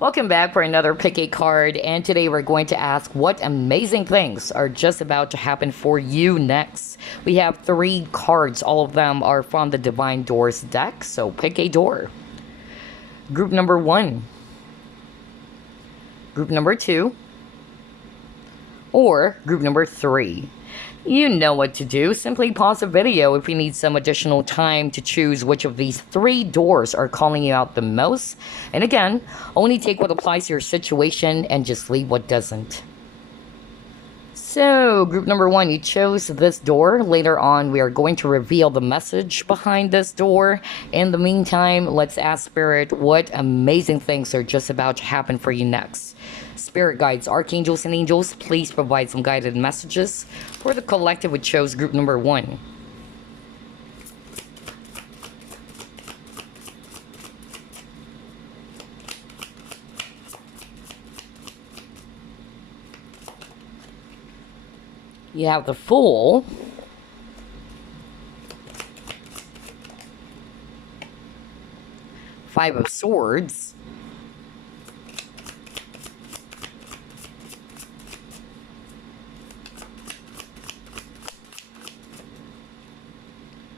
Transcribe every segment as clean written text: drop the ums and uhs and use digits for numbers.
Welcome back for another Pick a Card, and today we're going to ask what amazing things are just about to happen for you next. We have three cards, all of them are from the Divine Doors deck, so pick a door. Group number 1, group number 2, or group number 3. You know what to do. Simply pause the video if you need some additional time to choose which of these three doors are calling you out the most. And again, only take what applies to your situation and just leave what doesn't. So, group number 1, you chose this door. Later on, we are going to reveal the message behind this door. In the meantime, let's ask Spirit what amazing things are just about to happen for you next. Spirit guides, archangels, and angels, please provide some guided messages for the collective which chose group number 1. You have the Fool, Five of Swords,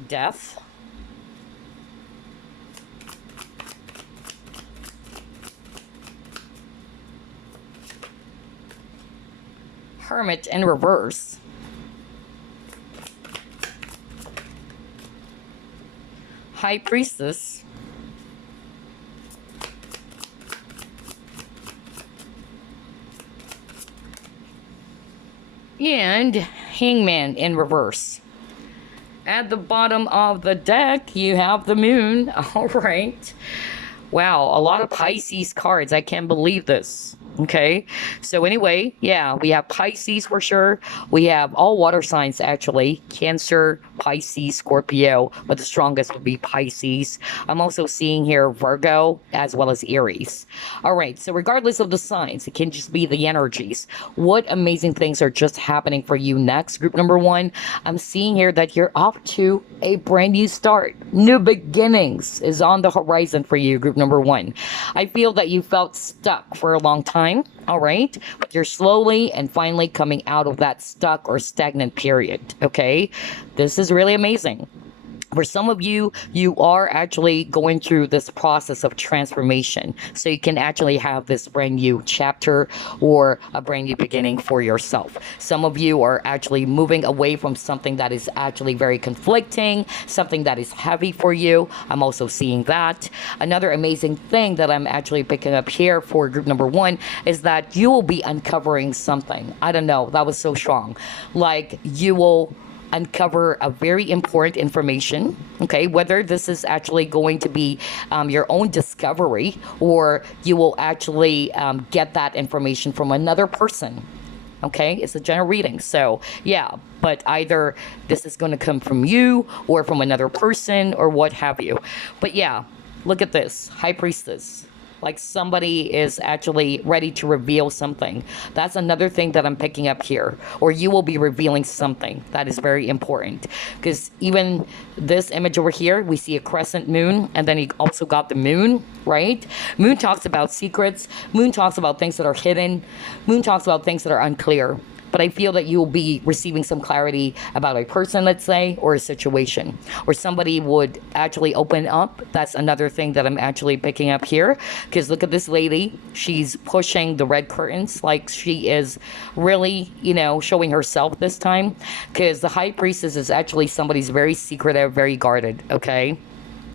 Death, Hermit in reverse, High Priestess, and Hangman in reverse. At the bottom of the deck, you have the Moon. All right. Wow, a lot of Pisces cards. I can't believe this. Okay, so anyway, yeah, we have Pisces for sure. We have all water signs actually: Cancer, Pisces, Scorpio, but the strongest would be Pisces. I'm also seeing here Virgo as well as Aries. All right, so regardless of the signs, it can just be the energies. What amazing things are just happening for you next? Group number 1, I'm seeing here that you're off to a brand new start. New beginnings is on the horizon for you, group number 1. I feel that you felt stuck for a long time. All right, but you're slowly and finally coming out of that stuck or stagnant period. Okay, this is really amazing. For some of you, you are actually going through this process of transformation. So you can actually have this brand new chapter or a brand new beginning for yourself. Some of you are actually moving away from something that is actually very conflicting, something that is heavy for you. I'm also seeing that. Another amazing thing that I'm actually picking up here for group number 1 is that you will be uncovering something. I don't know, that was so strong. Like you will uncover a very important information, okay, whether this is actually going to be your own discovery or you will actually get that information from another person. Okay, it's a general reading, so yeah, but either this is going to come from you or from another person or what have you. But yeah, look at this High Priestess, like somebody is actually ready to reveal something. That's another thing that I'm picking up here. Or you will be revealing something that is very important. Because even this image over here, we see a crescent moon, and then you also got the moon, right? Moon talks about secrets. Moon talks about things that are hidden. Moon talks about things that are unclear. But I feel that you will be receiving some clarity about a person, let's say, or a situation, or somebody would actually open up. That's another thing that I'm actually picking up here. Because look at this lady. She's pushing the red curtains like she is really, showing herself this time. Because the High Priestess is actually somebody's very secretive, very guarded, okay?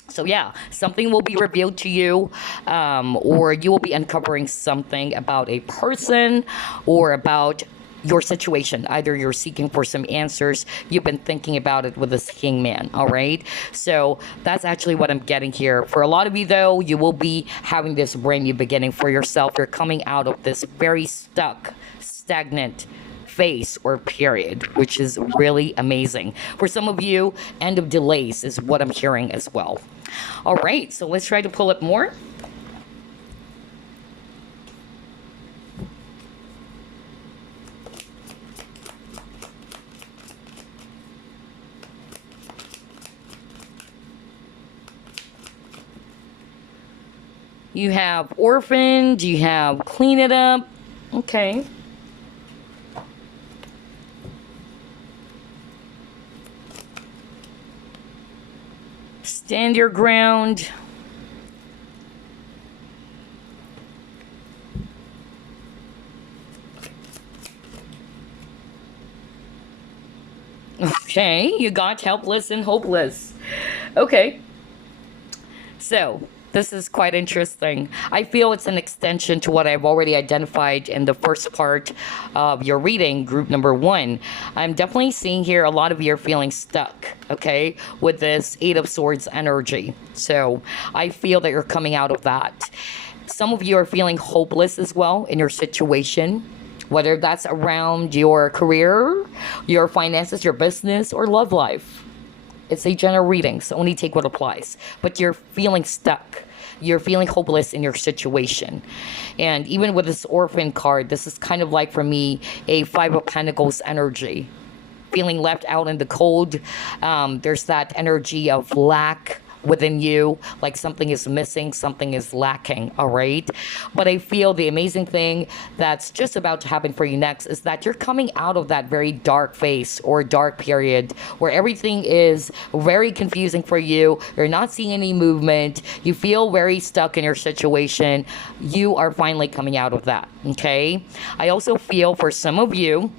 So yeah, something will be revealed to you, or you will be uncovering something about a person or about your situation. Either you're seeking for some answers, you've been thinking about it with this Hangman, all right? So that's actually what I'm getting here. For a lot of you though, you will be having this brand new beginning for yourself. You're coming out of this very stuck, stagnant phase or period, which is really amazing. For some of you, end of delays is what I'm hearing as well. All right, so let's try to pull up more. You have orphaned, you have clean it up. Okay. Stand your ground. Okay, you got helpless and hopeless. Okay, so this is quite interesting. I feel it's an extension to what I've already identified in the first part of your reading, group number 1. I'm definitely seeing here a lot of you are feeling stuck, okay, with this Eight of Swords energy. So I feel that you're coming out of that. Some of you are feeling hopeless as well in your situation, whether that's around your career, your finances, your business, or love life. It's a general reading, so only take what applies. But you're feeling stuck. You're feeling hopeless in your situation. And even with this orphan card, this is kind of like, for me, a Five of Pentacles energy. Feeling left out in the cold. There's that energy of lack within you, like something is missing, something is lacking, all right? But I feel the amazing thing that's just about to happen for you next is that you're coming out of that very dark phase or dark period where everything is very confusing for you. You're not seeing any movement. You feel very stuck in your situation. You are finally coming out of that, okay? I also feel for some of you,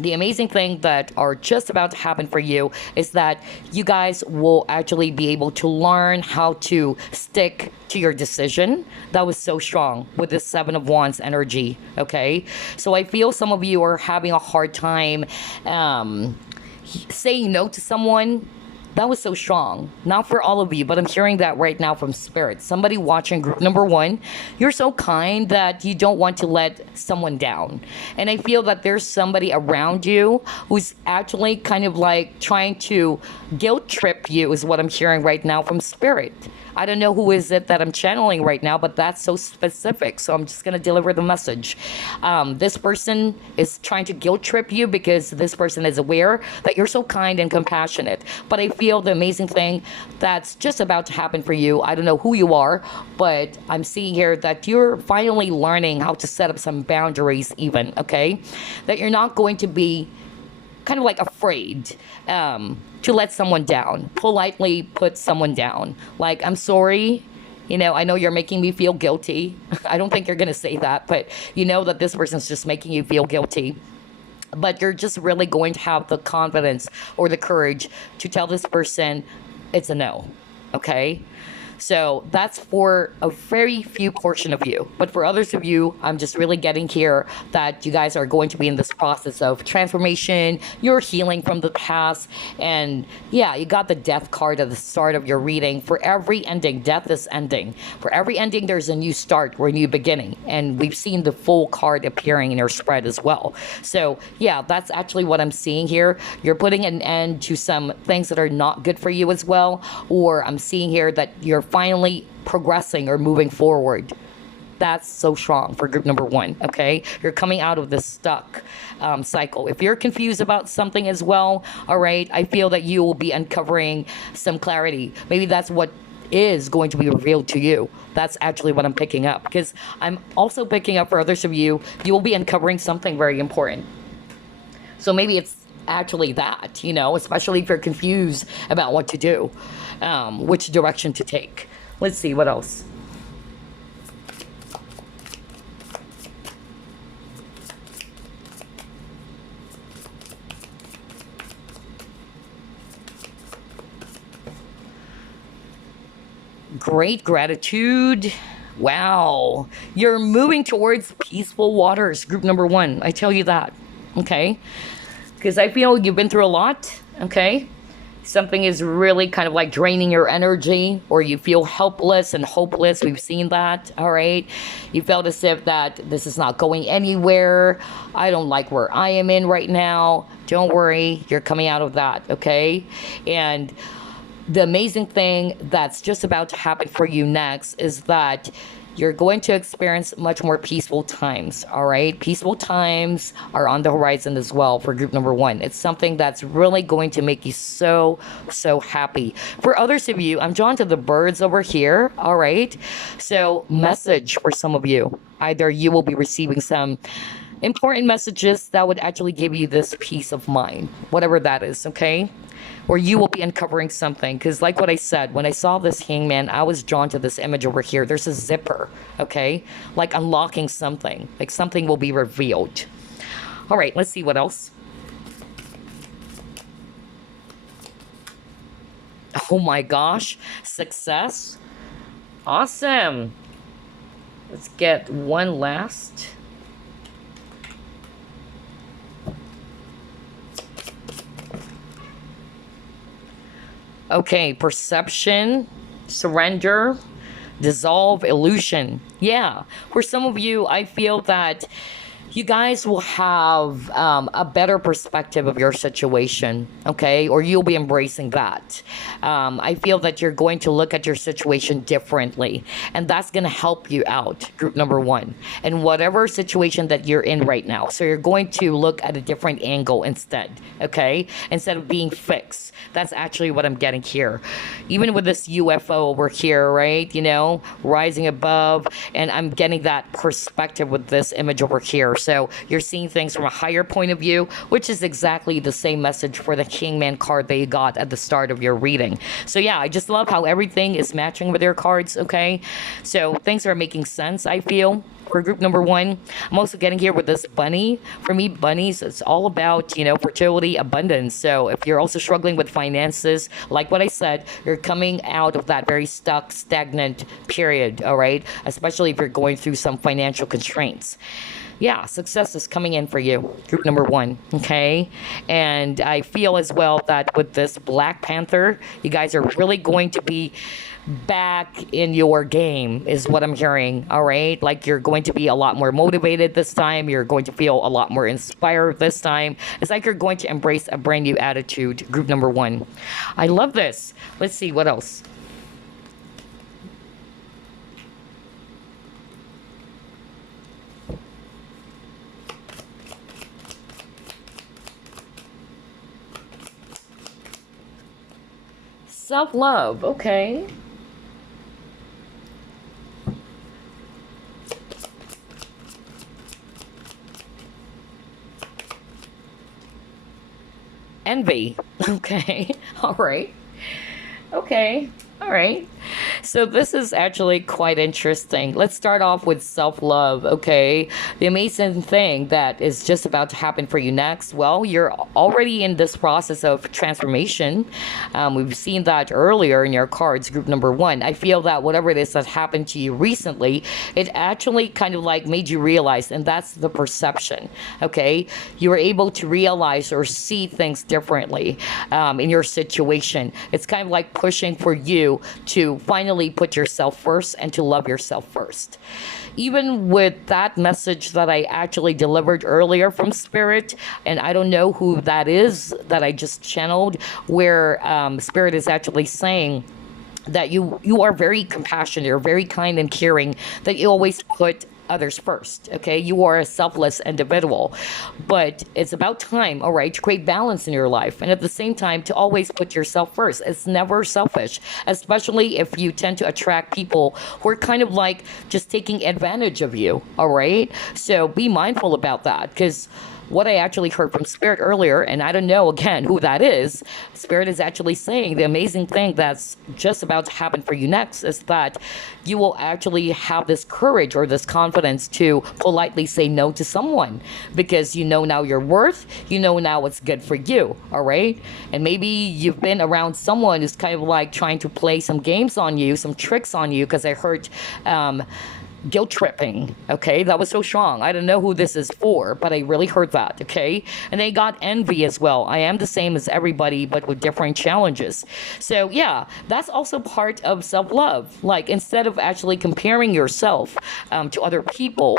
the amazing thing that are just about to happen for you is that you guys will actually be able to learn how to stick to your decision. That was so strong with the Seven of Wands energy, okay? So I feel some of you are having a hard time saying no to someone. That was so strong. Not for all of you, but I'm hearing that right now from Spirit. Somebody watching group number 1, you're so kind that you don't want to let someone down. And I feel that there's somebody around you who's actually kind of like trying to guilt trip you, is what I'm hearing right now from Spirit. I don't know who is it that I'm channeling right now, but that's so specific. So I'm just going to deliver the message. This person is trying to guilt trip you because this person is aware that you're so kind and compassionate. But I feel the amazing thing that's just about to happen for you. I don't know who you are, but I'm seeing here that you're finally learning how to set up some boundaries even, okay? That you're not going to be kind of like afraid to let someone down, politely put someone down. Like, I'm sorry, I know you're making me feel guilty. I don't think you're going to say that, but you know that this person's just making you feel guilty. But you're just really going to have the confidence or the courage to tell this person it's a no, okay? So that's for a very few portion of you. But for others of you, I'm just really getting here that you guys are going to be in this process of transformation. You're healing from the past. And yeah, you got the death card at the start of your reading. For every ending, death is ending. For every ending, there's a new start or a new beginning. And we've seen the full card appearing in your spread as well. So yeah, that's actually what I'm seeing here. You're putting an end to some things that are not good for you as well. Or I'm seeing here that you're finally progressing or moving forward. That's so strong for group number 1, okay? You're coming out of this stuck cycle. If you're confused about something as well, all right, I feel that you will be uncovering some clarity. Maybe that's what is going to be revealed to you. That's actually what I'm picking up, because I'm also picking up for others of you, you will be uncovering something very important. So maybe it's actually that, especially if you're confused about what to do, which direction to take. Let's see what else. Great gratitude. Wow. You're moving towards peaceful waters, group number 1. I tell you that. Okay? Because I feel you've been through a lot. Okay? Something is really kind of like draining your energy, or you feel helpless and hopeless. We've seen that. All right? You felt as if that this is not going anywhere. I don't like where I am in right now. Don't worry. You're coming out of that. Okay? And the amazing thing that's just about to happen for you next is that you're going to experience much more peaceful times. All right, peaceful times are on the horizon as well for group number one. It's something that's really going to make you so happy. For others of you, I'm drawn to the birds over here. All right, so message for some of you, either you will be receiving some important messages that would actually give you this peace of mind, whatever that is, okay? Or you will be uncovering something. Because, like what I said, when I saw this hangman, I was drawn to this image over here. There's a zipper, okay? Like unlocking something, like something will be revealed. All right, let's see what else. Oh my gosh, success. Awesome. Let's get one last. Okay, perception, surrender, dissolve, illusion. Yeah, for some of you, I feel that you guys will have a better perspective of your situation, okay? Or you'll be embracing that. I feel that you're going to look at your situation differently, and that's going to help you out, group number one, in whatever situation that you're in right now. So you're going to look at a different angle instead, okay? Instead of being fixed. That's actually what I'm getting here. Even with this UFO over here, right? You know, rising above, and I'm getting that perspective with this image over here. So you're seeing things from a higher point of view, which is exactly the same message for the Kingman card that you got at the start of your reading. So yeah, I just love how everything is matching with your cards, okay? So things are making sense, I feel. For group number one, I'm also getting here with this bunny. For me, bunnies, it's all about, you know, fertility, abundance. So if you're also struggling with finances, like what I said, you're coming out of that very stuck, stagnant period, all right? Especially if you're going through some financial constraints. Yeah, success is coming in for you, group number one, okay? And I feel as well that with this Black Panther, you guys are really going to be back in your game, is what I'm hearing, all right? Like you're going to be a lot more motivated this time. You're going to feel a lot more inspired this time. It's like you're going to embrace a brand new attitude, group number one. I love this. Let's see, what else? Self-love, okay. Envy, okay. All right. Okay. All right. So this is actually quite interesting. Let's start off with self-love, okay? The amazing thing that is just about to happen for you next, well, you're already in this process of transformation. We've seen that earlier in your cards, group number one. I feel that whatever it is that happened to you recently, it actually kind of like made you realize, and that's the perception, okay? You were able to realize or see things differently in your situation. It's kind of like pushing for you to finally put yourself first and to love yourself first. Even with that message that I actually delivered earlier from Spirit, and I don't know who that is that I just channeled, where Spirit is actually saying that you are very compassionate, you're very kind and caring, that you always put others first, okay? You are a selfless individual, but it's about time, all right, to create balance in your life, and at the same time to always put yourself first. It's never selfish, especially if you tend to attract people who are kind of like just taking advantage of you, all right? So be mindful about that, because what I actually heard from Spirit earlier, and I don't know again who that is, Spirit is actually saying the amazing thing that's just about to happen for you next is that you will actually have this courage or this confidence to politely say no to someone, because you know now your worth, you know now what's good for you, all right? And maybe you've been around someone who's kind of like trying to play some games on you, some tricks on you, because I heard guilt tripping, okay? That was so strong. I don't know who this is for, but I really heard that, okay? And they got envy as well. I am the same as everybody, but with different challenges. So yeah, that's also part of self-love. Like, instead of actually comparing yourself to other people,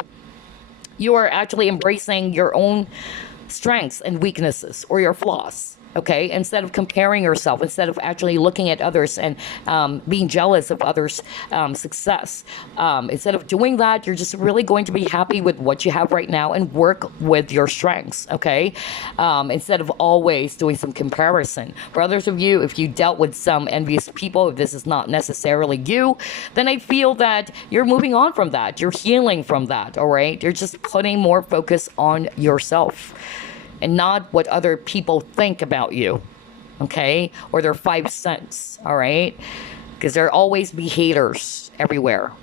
you are actually embracing your own strengths and weaknesses, or your flaws, Okay, instead of comparing yourself, instead of actually looking at others and being jealous of others' success, instead of doing that, you're just really going to be happy with what you have right now and work with your strengths. Okay, instead of always doing some comparison. For others of you, if you dealt with some envious people, if this is not necessarily you, then I feel that you're moving on from that. You're healing from that. All right, you're just putting more focus on yourself and not what other people think about you, okay? Or their 5 cents, all right? Because there always be haters everywhere.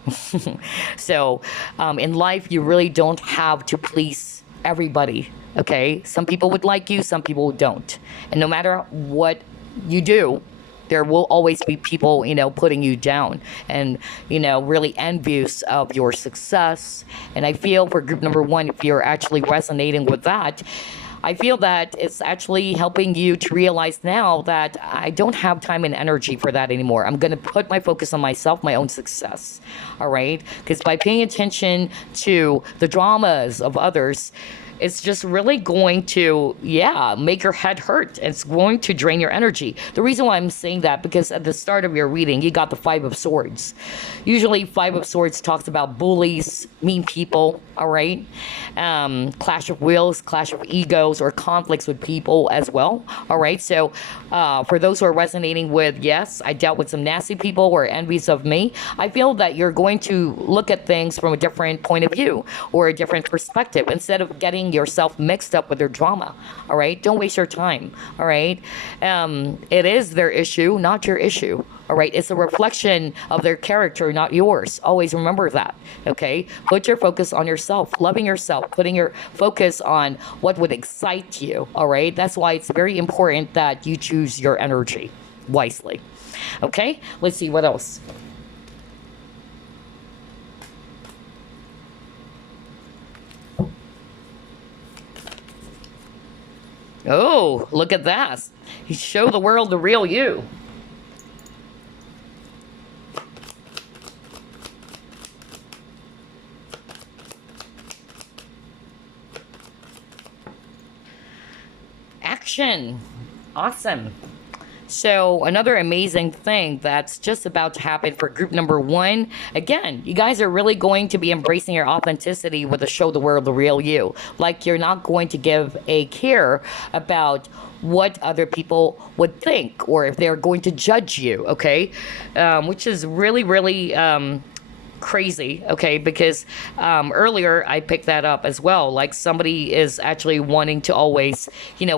So in life, you really don't have to please everybody, okay? Some people would like you, some people don't. And no matter what you do, there will always be people, putting you down and, really envious of your success. And I feel for group number one, if you're actually resonating with that, I feel that it's actually helping you to realize now that I don't have time and energy for that anymore. I'm going to put my focus on myself, my own success. All right? Because by paying attention to the dramas of others, it's just really going to, make your head hurt. It's going to drain your energy. The reason why I'm saying that, because at the start of your reading, you got the Five of Swords. Usually, Five of Swords talks about bullies, mean people, all right? Clash of wills, clash of egos, or conflicts with people as well, all right? So, for those who are resonating with, yes, I dealt with some nasty people or envious of me, I feel that you're going to look at things from a different point of view or a different perspective instead of getting yourself mixed up with their drama. All right, don't waste your time. All right, it is their issue, not your issue. All right, it's a reflection of their character, not yours. Always remember that. Okay, put your focus on yourself, loving yourself, putting your focus on what would excite you. All right, that's why it's very important that you choose your energy wisely. Okay, let's see what else. Oh, look at that. You show the world the real you. Action. Awesome. So another amazing thing that's just about to happen for group number one. Again, you guys are really going to be embracing your authenticity with the show the world the real you. Like you're not going to give a care about what other people would think or if they're going to judge you, okay? Which is really, really crazy, okay? Because earlier I picked that up as well. Like somebody is actually wanting to always,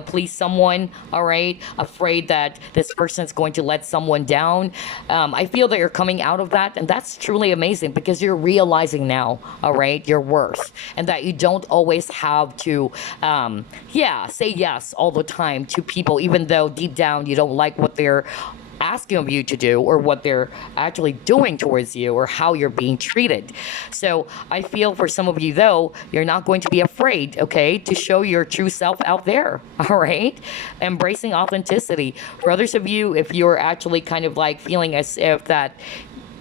please someone, all right? Afraid that this person's going to let someone down. I feel that you're coming out of that, and that's truly amazing because you're realizing now, all right, your worth, and that you don't always have to, say yes all the time to people, even though deep down you don't like what they're asking of you to do or what they're actually doing towards you or how you're being treated. So I feel for some of you though, you're not going to be afraid, okay, to show your true self out there. All right, embracing authenticity. For others of you, if you're actually kind of like feeling as if that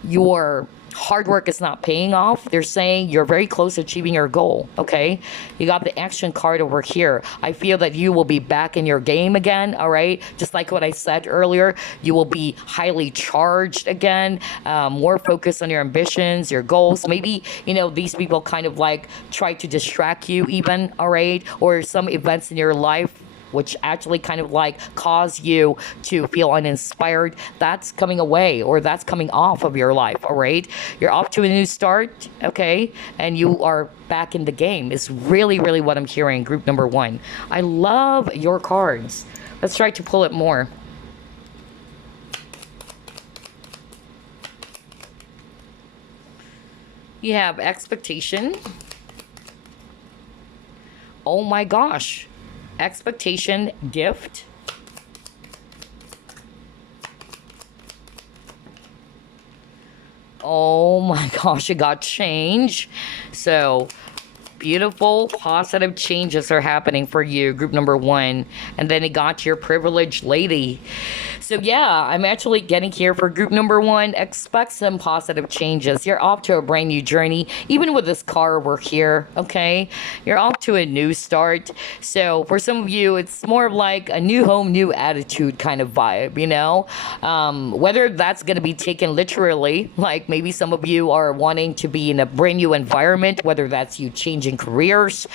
your hard work is not paying off, they're saying you're very close to achieving your goal, okay? You got the action card over here. I feel that you will be back in your game again, all right? Just like what I said earlier, you will be highly charged again, more focused on your ambitions, your goals. Maybe, these people kind of like try to distract you even, all right? Or some events in your life which actually kind of like cause you to feel uninspired, that's coming away or that's coming off of your life, all right? You're off to a new start, okay? And you are back in the game is really, really what I'm hearing, group number one. I love your cards. Let's try to pull it more. You have expectation. Oh my gosh. Expectation, gift. Oh my gosh, it got change. So Beautiful, positive changes are happening for you, group number one. And then it got your privileged lady. So yeah, I'm actually getting here for group number one. Expect some positive changes. You're off to a brand new journey. Even with this car over here, okay? You're off to a new start. So for some of you, it's more of like a new home, new attitude kind of vibe, you know? Whether that's going to be taken literally, like maybe some of you are wanting to be in a brand new environment, whether that's you changing careers.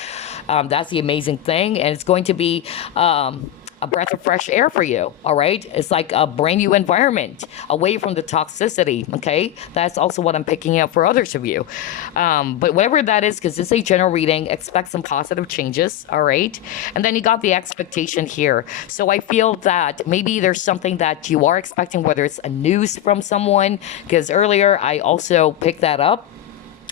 That's the amazing thing. And it's going to be a breath of fresh air for you. All right. It's like a brand new environment away from the toxicity. Okay. That's also what I'm picking up for others of you. But whatever that is, because it's a general reading, expect some positive changes. All right. And then you got the expectation here. So I feel that maybe there's something that you are expecting, whether it's a news from someone, because earlier I also picked that up.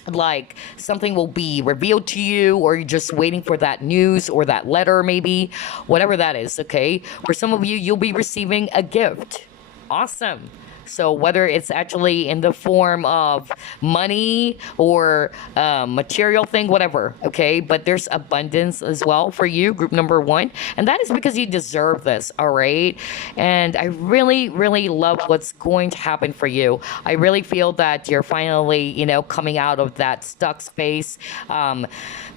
Like something will be revealed to you, or you're just waiting for that news or that letter, maybe whatever that is. Okay, for some of you, you'll be receiving a gift. Awesome. So whether it's actually in the form of money or material thing, whatever, okay? But there's abundance as well for you, group number one. And that is because you deserve this, all right? And I really, really love what's going to happen for you. I really feel that you're finally, you know, coming out of that stuck space,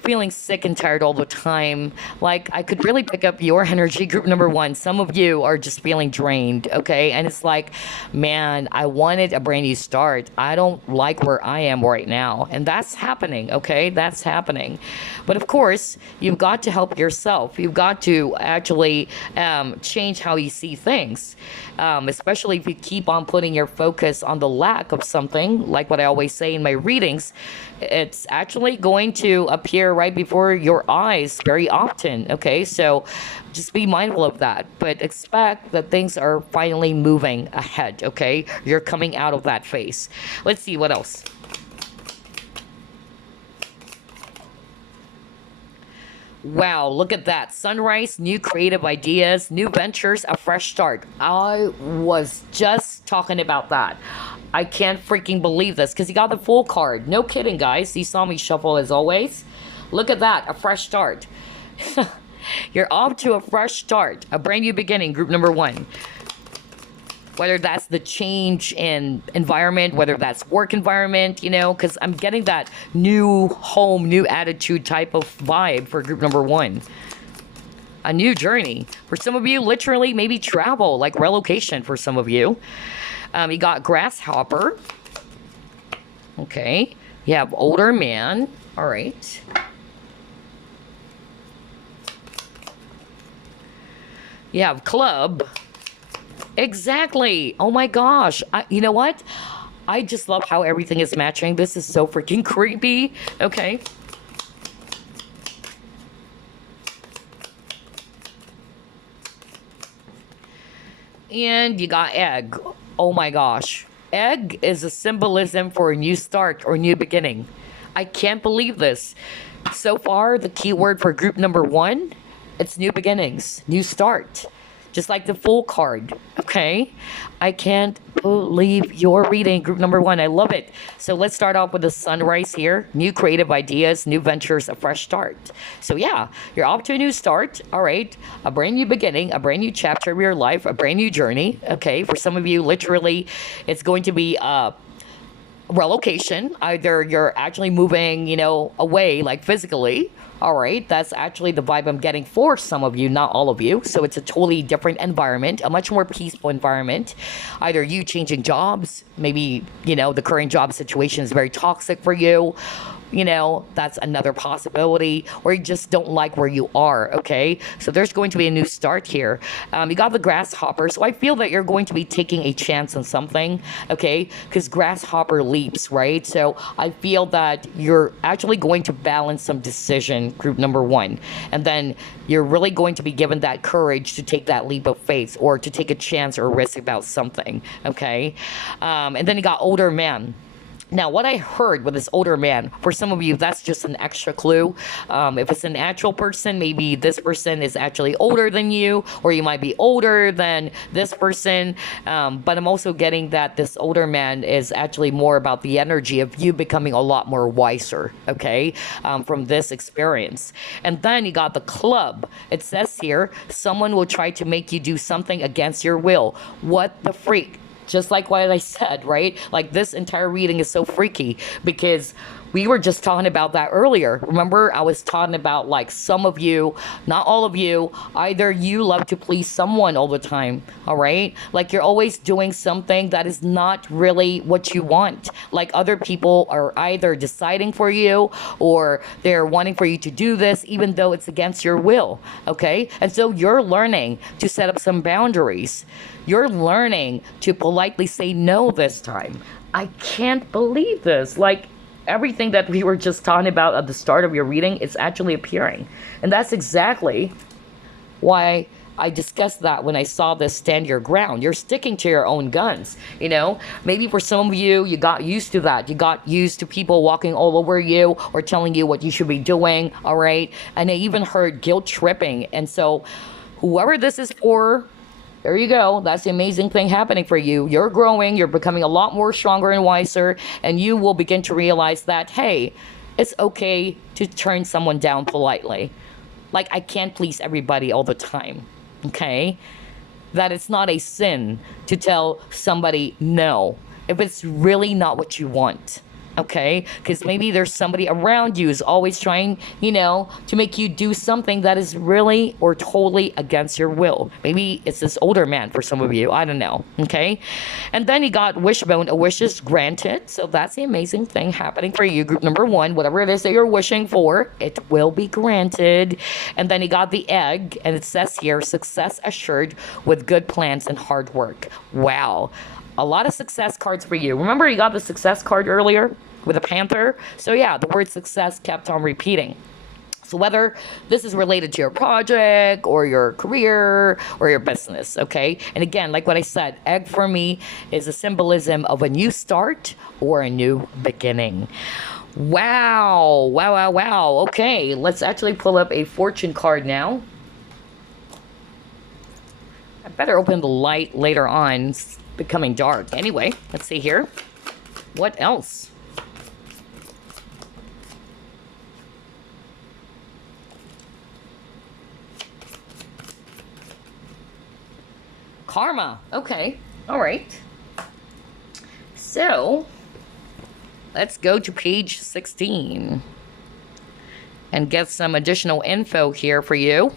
feeling sick and tired all the time. Like, I could really pick up your energy, group number one. Some of you are just feeling drained, okay? And it's like, man, I wanted a brand new start. I don't like where I am right now. And that's happening, okay? That's happening. But of course, you've got to help yourself. You've got to actually change how you see things. Especially if you keep on putting your focus on the lack of something, like what I always say in my readings, it's actually going to appear right before your eyes very often, okay? So just be mindful of that, but expect that things are finally moving ahead, okay? You're coming out of that phase. Let's see what else. Wow, look at that. Sunrise, new creative ideas, new ventures, a fresh start. I was just talking about that. I can't freaking believe this because you got the full card. No kidding, guys. You saw me shuffle as always. Look at that, a fresh start. You're off to a fresh start, a brand new beginning, group number one. Whether that's the change in environment, whether that's work environment, you know, because I'm getting that new home, new attitude type of vibe for group number one. A new journey. For some of you, literally maybe travel, like relocation for some of you. You got grasshopper. Okay. You have older man. All right. You have club. Exactly. Oh my gosh. You know what? I just love how everything is matching. This is so freaking creepy. Okay. And you got egg. Oh my gosh. Egg is a symbolism for a new start or new beginning. I can't believe this. So far, the keyword for group number one, it's new beginnings, new start. Just like the full card, okay? I can't believe you're reading group number one. I love it. So let's start off with the sunrise here. New creative ideas, new ventures, a fresh start. So yeah, you're off to a new start, all right? A brand new beginning, a brand new chapter of your life, a brand new journey, okay? For some of you, literally, it's going to be relocation. Either you're actually moving, you know, away, like physically. All right, that's actually the vibe I'm getting for some of you, not all of you. So it's a totally different environment, a much more peaceful environment. Either you changing jobs, maybe, you know, the current job situation is very toxic for you. You know, that's another possibility, or you just don't like where you are, okay? So there's going to be a new start here. You got the grasshopper, so I feel that you're going to be taking a chance on something, okay? Because grasshopper leaps, right? So I feel that you're actually going to balance some decision, group number one. And then you're really going to be given that courage to take that leap of faith or to take a chance or a risk about something, okay? And then you got older man. Now, what I heard with this older man, for some of you, that's just an extra clue. If it's an actual person, maybe this person is actually older than you, or you might be older than this person. But I'm also getting that this older man is actually more about the energy of you becoming a lot more wiser, okay, from this experience. And then you got the club. It says here, someone will try to make you do something against your will. What the freak? Just like what I said, right? Like, this entire reading is so freaky because we were just talking about that earlier. Remember, I was talking about, like, some of you, not all of you, either you love to please someone all the time, all right? Like, you're always doing something that is not really what you want. Like, other people are either deciding for you or they're wanting for you to do this, even though it's against your will, okay? And so you're learning to set up some boundaries. You're learning to politely say no this time. I can't believe this. Like, everything that we were just talking about at the start of your reading is actually appearing. And that's exactly why I discussed that when I saw this stand your ground. You're sticking to your own guns, you know? Maybe for some of you, you got used to that. You got used to people walking all over you or telling you what you should be doing, all right? And I even heard guilt tripping. And so whoever this is for, there you go. That's the amazing thing happening for you. You're growing. You're becoming a lot more stronger and wiser. And you will begin to realize that, hey, it's okay to turn someone down politely. Like, I can't please everybody all the time. Okay? That it's not a sin to tell somebody no if it's really not what you want. Okay, because maybe there's somebody around you who's always trying, you know, to make you do something that is really or totally against your will. Maybe it's this older man for some of you. I don't know. Okay, and then you got wishbone. A wish is granted. So that's the amazing thing happening for you. Group number one, whatever it is that you're wishing for, it will be granted. And then you got the egg, and it says here, success assured with good plans and hard work. Wow. A lot of success cards for you. Remember, you got the success card earlier with a panther? So yeah, the word success kept on repeating. So whether this is related to your project or your career or your business, okay? And again, like what I said, egg for me is a symbolism of a new start or a new beginning. Wow, wow, wow, wow. Okay, let's actually pull up a fortune card now. I better open the light later on. It's becoming dark. Anyway, let's see here. What else? Karma. Okay. All right. So, let's go to page 16 and get some additional info here for you.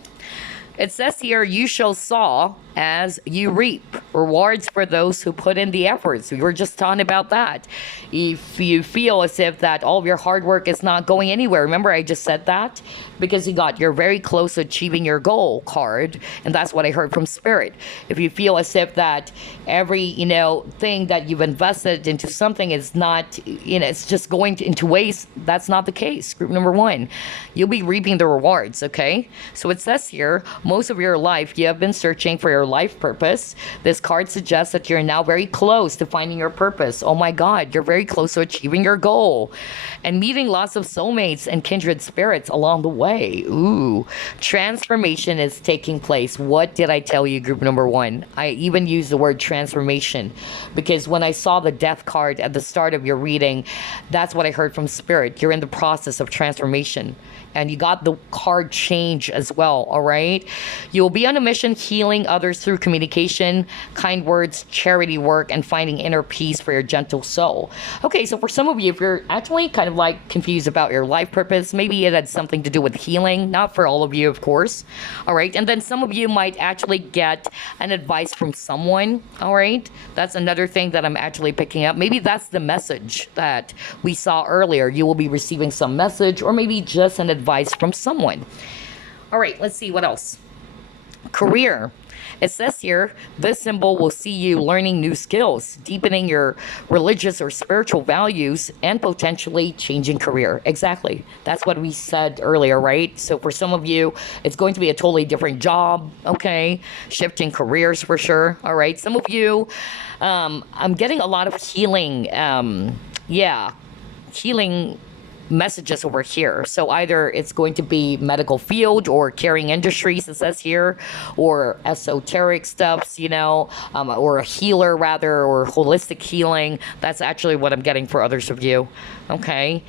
It says here, you shall sow as you reap. Rewards for those who put in the efforts. We were just talking about that. If you feel as if that all of your hard work is not going anywhere, remember I just said that? Because you're very close to achieving your goal card, and that's what I heard from Spirit. If you feel as if that every, thing that you've invested into something is not, it's just going into waste, that's not the case. Group number one, you'll be reaping the rewards, okay? So it says here, most of your life, you have been searching for your life purpose. This card suggests that you're now very close to finding your purpose. Oh my God, you're very close to achieving your goal and meeting lots of soulmates and kindred spirits along the way. Ooh, transformation is taking place. What did I tell you, group number one? I even used the word transformation because when I saw the death card at the start of your reading, that's what I heard from Spirit. You're in the process of transformation. And you got the card change as well, all right? You will be on a mission healing others through communication, kind words, charity work, and finding inner peace for your gentle soul. Okay, so for some of you, if you're actually kind of like confused about your life purpose, maybe it had something to do with healing, not for all of you, of course, all right? And then some of you might actually get an advice from someone, all right? That's another thing that I'm actually picking up. Maybe that's the message that we saw earlier. You will be receiving some message or maybe just an advice from someone. All right, let's see what else. Career. It says here, this symbol will see you learning new skills, deepening your religious or spiritual values, and potentially changing career. Exactly. That's what we said earlier, right? So for some of you, it's going to be a totally different job, okay? Shifting careers for sure, all right? Some of you, I'm getting a lot of healing yeah, healing messages over here. So either it's going to be medical field or carrying industries, it says here, or esoteric stuffs, or a healer rather, or holistic healing. That's actually what I'm getting for others of you. Okay.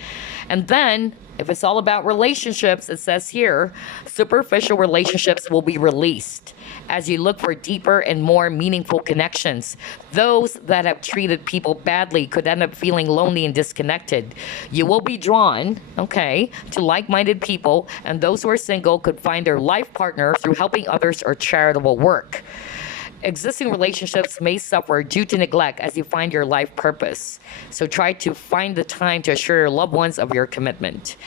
And then if it's all about relationships, it says here, superficial relationships will be released as you look for deeper and more meaningful connections. Those that have treated people badly could end up feeling lonely and disconnected. You will be drawn, okay, to like minded people, and those who are single could find their life partner through helping others or charitable work. Existing relationships may suffer due to neglect as you find your life purpose. So try to find the time to assure your loved ones of your commitment.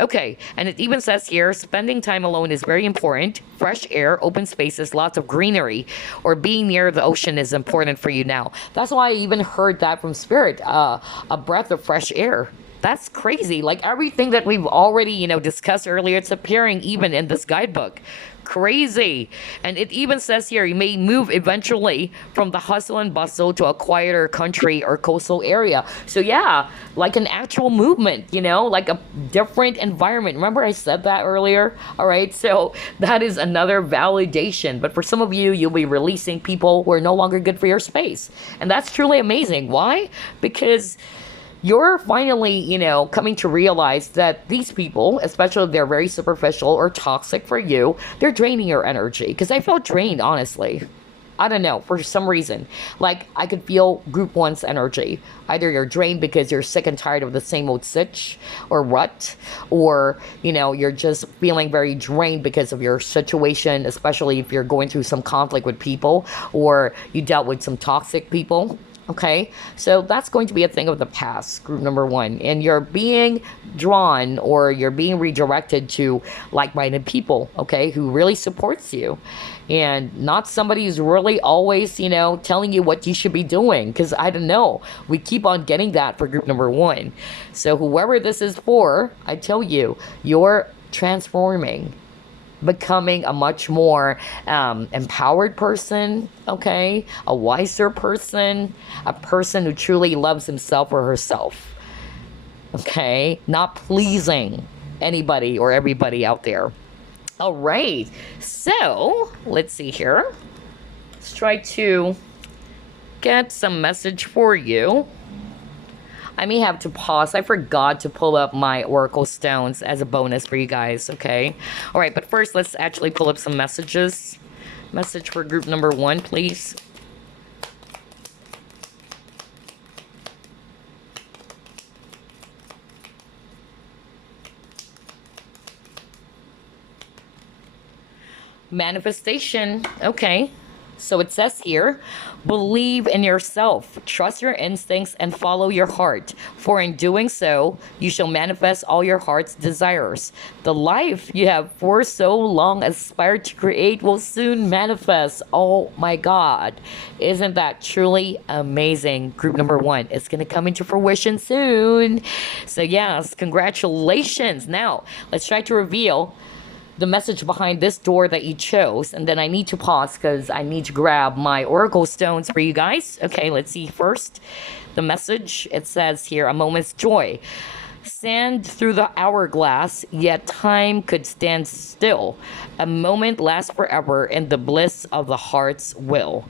Okay, and it even says here spending time alone is very important. Fresh air, open spaces, lots of greenery, or being near the ocean is important for you now. That's why I even heard that from Spirit, a breath of fresh air. That's crazy. Like everything that we've already, discussed earlier, it's appearing even in this guidebook. Crazy. And it even says here you may move eventually from the hustle and bustle to a quieter country or coastal area. So yeah, like an actual movement, like a different environment. Remember I said that earlier? All right. So that is another validation. But for some of you, you'll be releasing people who are no longer good for your space. And that's truly amazing. Why? Because you're finally, coming to realize that these people, especially if they're very superficial or toxic for you, they're draining your energy. Because I felt drained, honestly. I don't know, for some reason. Like, I could feel group one's energy. Either you're drained because you're sick and tired of the same old sitch or rut, or, you're just feeling very drained because of your situation, especially if you're going through some conflict with people, or you dealt with some toxic people. Okay, so that's going to be a thing of the past, group number one. And you're being drawn or you're being redirected to like-minded people, okay, who really supports you. And not somebody who's really always, telling you what you should be doing. Because I don't know, we keep on getting that for group number one. So whoever this is for, I tell you, you're transforming, becoming a much more empowered person, okay? A wiser person, a person who truly loves himself or herself, okay? Not pleasing anybody or everybody out there. All right, so let's see here. Let's try to get some message for you. I may have to pause. I forgot to pull up my Oracle Stones as a bonus for you guys, okay? All right, but first, let's actually pull up some messages. Message for group number one, please. Manifestation, okay. So it says here, believe in yourself, trust your instincts, and follow your heart. For in doing so, you shall manifest all your heart's desires. The life you have for so long aspired to create will soon manifest. Oh my God. Isn't that truly amazing? Group number one, it's going to come into fruition soon. So yes, congratulations. Now, let's try to reveal the message behind this door that you chose. And then I need to pause because I need to grab my Oracle Stones for you guys. Okay, let's see first. The message, it says here, a moment's joy. Sand through the hourglass, yet time could stand still. A moment lasts forever in the bliss of the heart's will.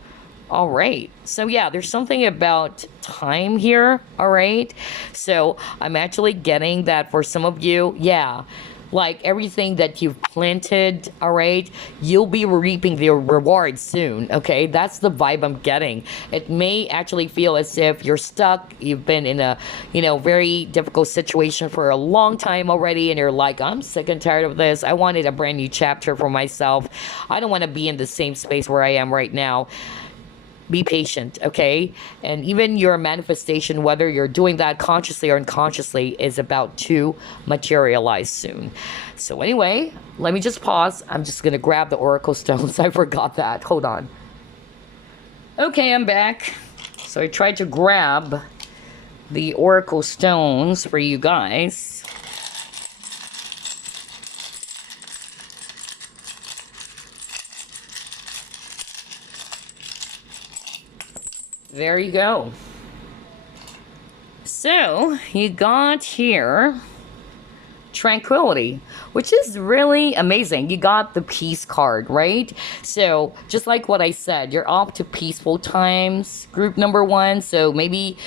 All right. So yeah, there's something about time here. All right. So I'm actually getting that for some of you. Yeah. Like everything that you've planted, all right, you'll be reaping the reward soon, okay? That's the vibe I'm getting. It may actually feel as if you're stuck. You've been in a, very difficult situation for a long time already, and you're like, I'm sick and tired of this. I wanted a brand new chapter for myself. I don't want to be in the same space where I am right now. Be patient, okay? And even your manifestation, whether you're doing that consciously or unconsciously, is about to materialize soon. So anyway, let me just pause. I'm just going to grab the Oracle Stones. I forgot that. Hold on. Okay, I'm back. So I tried to grab the Oracle Stones for you guys. There you go. So you got here tranquility, which is really amazing. You got the peace card, right? So just like what I said, you're off to peaceful times, group number one. So maybe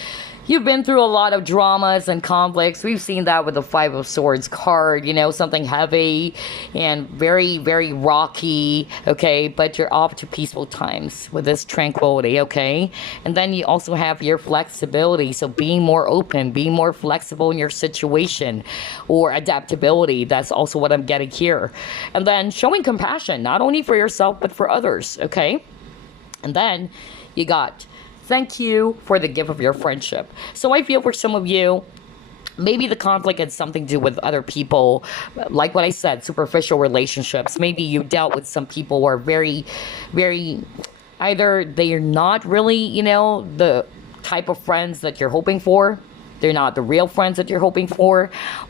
you've been through a lot of dramas and conflicts. We've seen that with the Five of Swords card, something heavy and very, very rocky, okay? But you're off to peaceful times with this tranquility, okay? And then you also have your flexibility. So being more open, being more flexible in your situation, or adaptability. That's also what I'm getting here. And then showing compassion, not only for yourself, but for others, okay? And then you got thank you for the gift of your friendship. So I feel for some of you, maybe the conflict had something to do with other people, like what I said, superficial relationships. Maybe you dealt with some people who are very, very, either they are not really, the type of friends that you're hoping for. They're not the real friends that you're hoping for.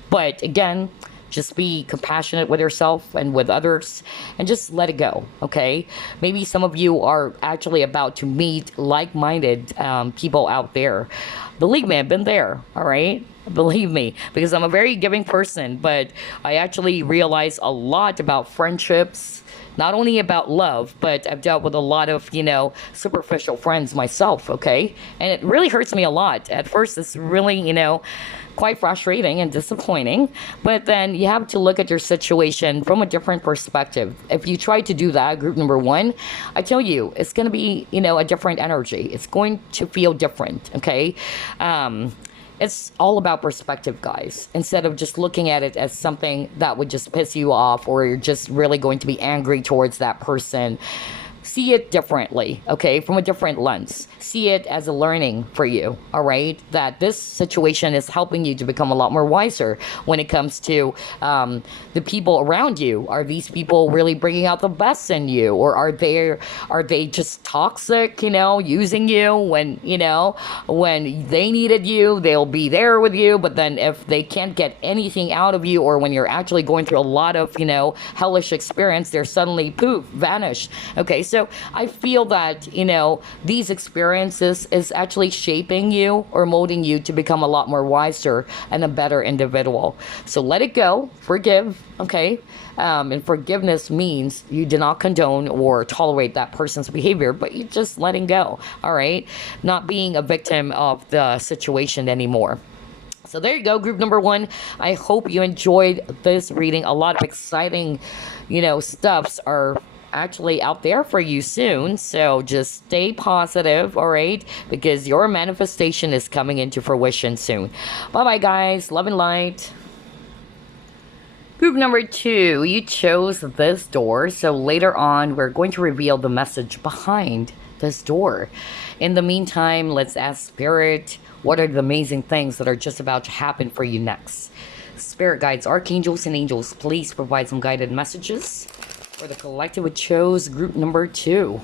But again, just be compassionate with yourself and with others and just let it go, okay? Maybe some of you are actually about to meet like-minded people out there. Believe me, I've been there, all right? Believe me, because I'm a very giving person, but I actually realize a lot about friendships, not only about love, but I've dealt with a lot of, superficial friends myself, okay? And it really hurts me a lot. At first, it's really, quite frustrating and disappointing, but then you have to look at your situation from a different perspective. If you try to do that, group number one, I tell you, it's going to be, a different energy. It's going to feel different, okay? It's all about perspective, guys. Instead of just looking at it as something that would just piss you off, or you're just really going to be angry towards that person, see it differently, okay? From a different lens. See it as a learning for you, all right? That this situation is helping you to become a lot more wiser when it comes to the people around you. Are these people really bringing out the best in you? Or are they just toxic, using you when, when they needed you, they'll be there with you, but then if they can't get anything out of you, or when you're actually going through a lot of, hellish experience, they're suddenly poof, vanished. Okay, so I feel that, these experiences is actually shaping you or molding you to become a lot more wiser and a better individual. So let it go, forgive, okay? And forgiveness means you do not condone or tolerate that person's behavior, but you're just letting go, all right? Not being a victim of the situation anymore. So there you go, group number one. I hope you enjoyed this reading. A lot of exciting, stuffs are actually out there for you soon. So just stay positive, all right? Because your manifestation is coming into fruition soon. Bye-bye, guys. Love and light. Group number two, you chose this door. So later on, we're going to reveal the message behind this door. In the meantime, let's ask Spirit, what are the amazing things that are just about to happen for you next? Spirit guides, archangels, and angels, please provide some guided messages for the collective who chose group number two.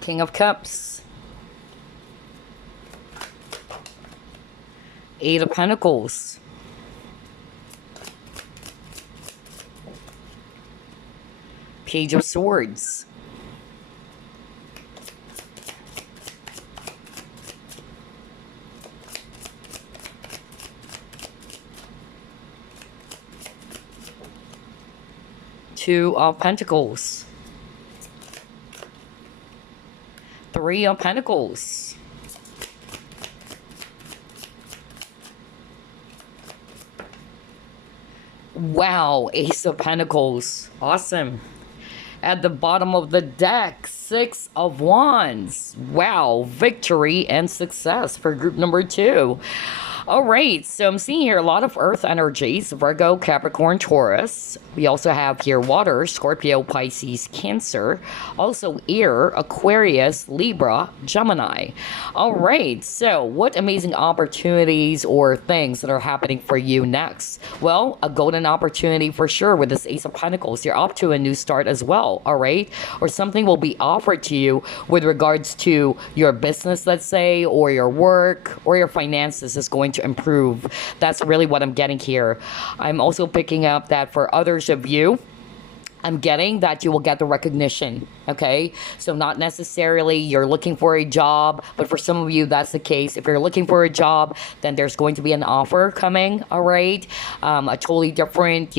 King of Cups. Eight of Pentacles. Page of Swords. Two of Pentacles. Three of Pentacles. Wow, Ace of Pentacles. Awesome. At the bottom of the deck, Six of Wands. Wow, victory and success for group number two. All right, so I'm seeing here a lot of earth energies, Virgo, Capricorn, Taurus. We also have here water, Scorpio, Pisces, Cancer. Also air, Aquarius, Libra, Gemini. All right, so what amazing opportunities or things that are happening for you next? Well, a golden opportunity for sure with this Ace of Pentacles. You're off to a new start as well, all right? Or something will be offered to you with regards to your business, let's say, or your work, or your finances is going to improve. That's really what I'm getting here. I'm also picking up that for others of you, I'm getting that you will get the recognition, okay? So not necessarily you're looking for a job, but for some of you, that's the case. If you're looking for a job, then there's going to be an offer coming, all right? A totally different,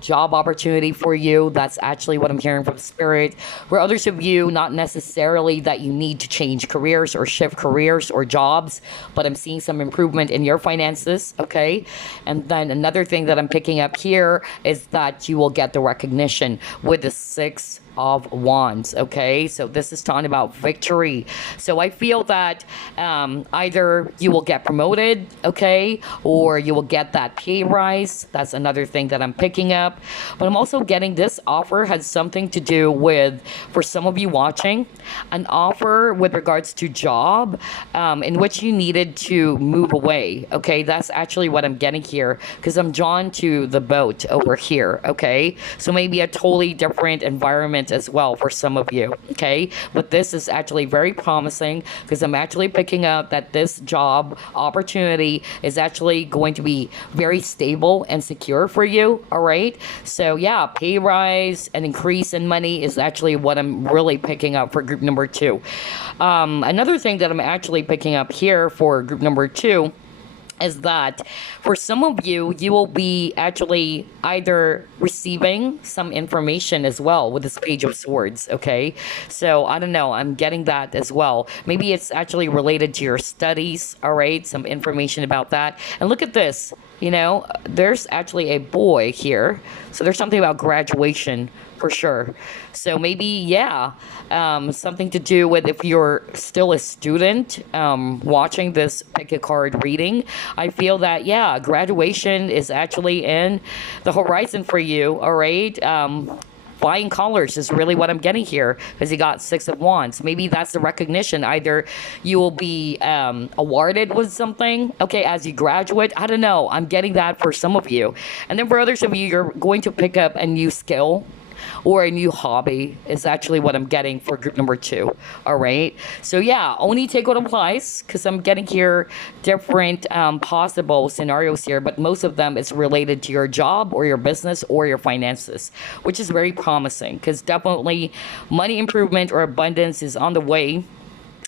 job opportunity for you. That's actually what I'm hearing from Spirit. For others of you, not necessarily that you need to change careers or shift careers or jobs, but I'm seeing some improvement in your finances, okay? And then another thing that I'm picking up here is that you will get the recognition with the Six of Wands, okay? So this is talking about victory. So I feel that either you will get promoted, okay, or you will get that pay rise. That's another thing that I'm picking up. But I'm also getting this offer has something to do with, for some of you watching, an offer with regards to job in which you needed to move away, okay? That's actually what I'm getting here, because I'm drawn to the boat over here, okay? So maybe a totally different environment as well for some of you, okay? But this is actually very promising, because I'm actually picking up that this job opportunity is actually going to be very stable and secure for you, all right? So yeah, pay rise and increase in money is actually what I'm really picking up for group number 2. Another thing that I'm actually picking up here for group number 2 is that for some of you, you will be actually either receiving some information as well with this Page of Swords, okay? So I don't know, I'm getting that as well. Maybe it's actually related to your studies, all right? Some information about that. And look at this, there's actually a boy here. So there's something about graduation for sure. So maybe, yeah, something to do with if you're still a student watching this pick a card reading. I feel that, yeah, graduation is actually in the horizon for you, all right? Flying colors is really what I'm getting here, because you got Six of Wands. Maybe that's the recognition. Either you will be awarded with something, okay, as you graduate. I don't know. I'm getting that for some of you. And then for others of you, you're going to pick up a new skill or a new hobby is actually what I'm getting for group number 2. All right. So yeah, only take what applies, because I'm getting here different possible scenarios here, but most of them is related to your job or your business or your finances, which is very promising, because definitely money improvement or abundance is on the way.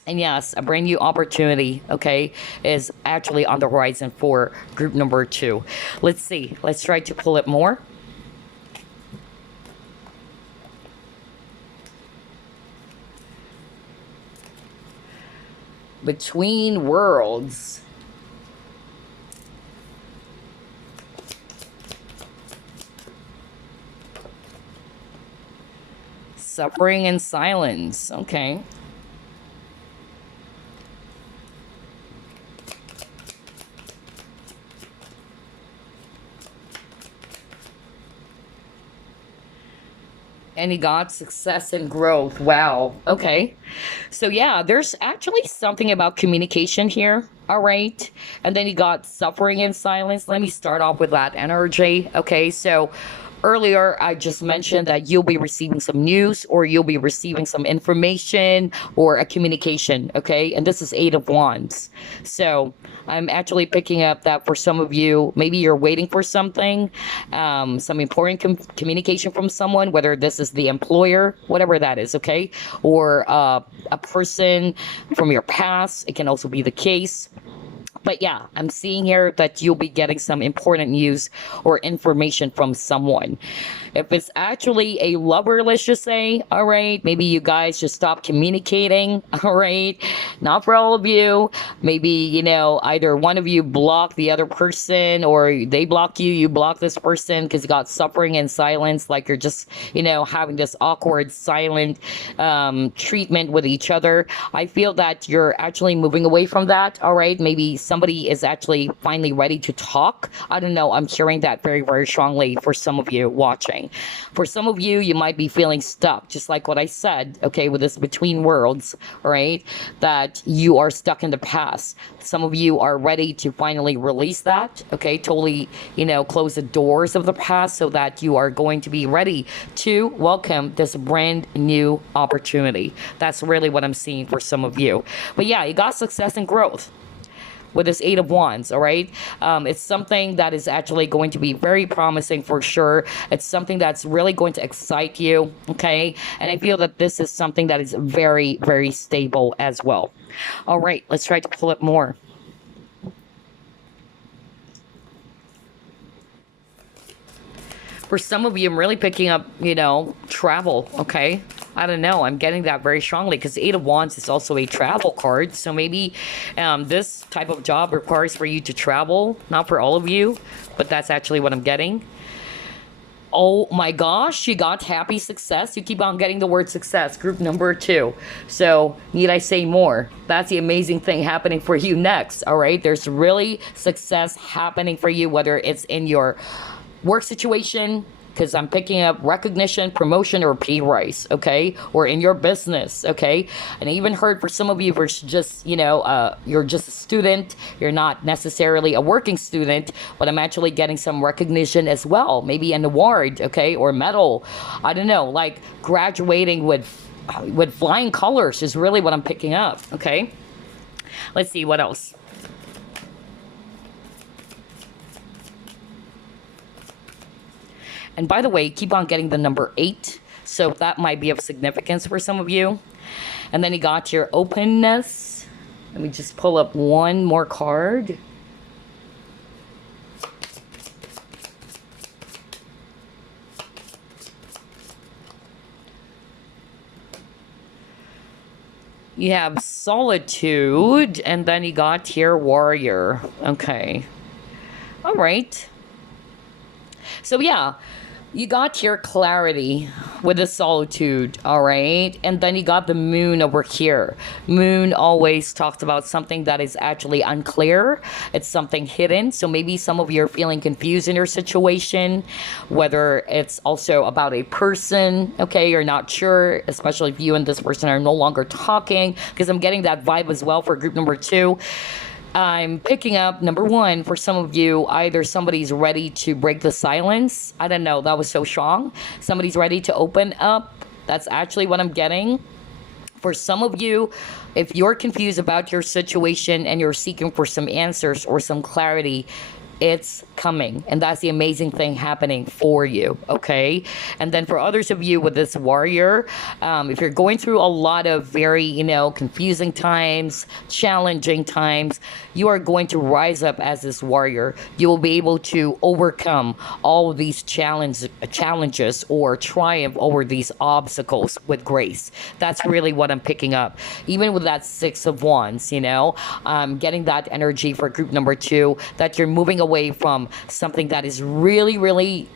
And yes, a brand new opportunity, okay, is actually on the horizon for group number 2. Let's see. Let's try to pull it more. Between worlds. Suffering in silence. Okay. And he got success and growth. Wow. Okay. So yeah, there's actually something about communication here. All right. And then you got suffering in silence. Let me start off with that energy. Okay. So earlier, I just mentioned that you'll be receiving some news, or you'll be receiving some information or a communication. Okay. And this is Eight of Wands. So I'm actually picking up that for some of you, maybe you're waiting for something, some important communication from someone, whether this is the employer, whatever that is, okay? Or a person from your past. It can also be the case. But yeah, I'm seeing here that you'll be getting some important news or information from someone. If it's actually a lover, let's just say, all right, maybe you guys just stop communicating, all right? Not for all of you. Maybe, either one of you block the other person, or they block you, you block this person, because you got suffering in silence, like you're just, having this awkward, silent treatment with each other. I feel that you're actually moving away from that, all right? Maybe somebody is actually finally ready to talk. I don't know. I'm hearing that very, very strongly for some of you watching. For some of you, you might be feeling stuck, just like what I said, okay, with this between worlds, right? That you are stuck in the past. Some of you are ready to finally release that, okay? Totally, close the doors of the past, so that you are going to be ready to welcome this brand new opportunity. That's really what I'm seeing for some of you. But yeah, you got success and growth. with this Eight of Wands, all right? It's something that is actually going to be very promising for sure. It's something that's really going to excite you, okay? And I feel that this is something that is very, very stable as well. All right, let's try to pull it more. For some of you, I'm really picking up, travel, okay? I don't know. I'm getting that very strongly because Eight of Wands is also a travel card. So maybe this type of job requires for you to travel. Not for all of you, but that's actually what I'm getting. Oh my gosh, you got happy success. You keep on getting the word success, group number 2. So need I say more? That's the amazing thing happening for you next, all right? There's really success happening for you, whether it's in your work situation, because I'm picking up recognition, promotion, or pay rise, okay? Or in your business, okay? And I even heard for some of you, for just, you're just a student, you're not necessarily a working student, but I'm actually getting some recognition as well. Maybe an award, okay? Or medal. I don't know, like graduating with flying colors is really what I'm picking up, okay? Let's see what else. And by the way, keep on getting the number 8. So that might be of significance for some of you. And then you got your openness. Let me just pull up one more card. You have solitude, and then you got here warrior. Okay. All right. So yeah, you got your clarity with the solitude, all right? And then you got the moon over here. Moon always talks about something that is actually unclear. It's something hidden. So maybe some of you are feeling confused in your situation, whether it's also about a person, okay? You're not sure, especially if you and this person are no longer talking, because I'm getting that vibe as well for group number 2. I'm picking up, number 1, for some of you, either somebody's ready to break the silence. I don't know, that was so strong. Somebody's ready to open up. That's actually what I'm getting. For some of you, if you're confused about your situation and you're seeking for some answers or some clarity, it's coming, and that's the amazing thing happening for you, okay? And then for others of you with this warrior, if you're going through a lot of very, confusing times, challenging times, you are going to rise up as this warrior. You will be able to overcome all of these challenges or triumph over these obstacles with grace. That's really what I'm picking up. Even with that 6 of Wands, I'm getting that energy for group number 2, that you're moving away from something that is really, really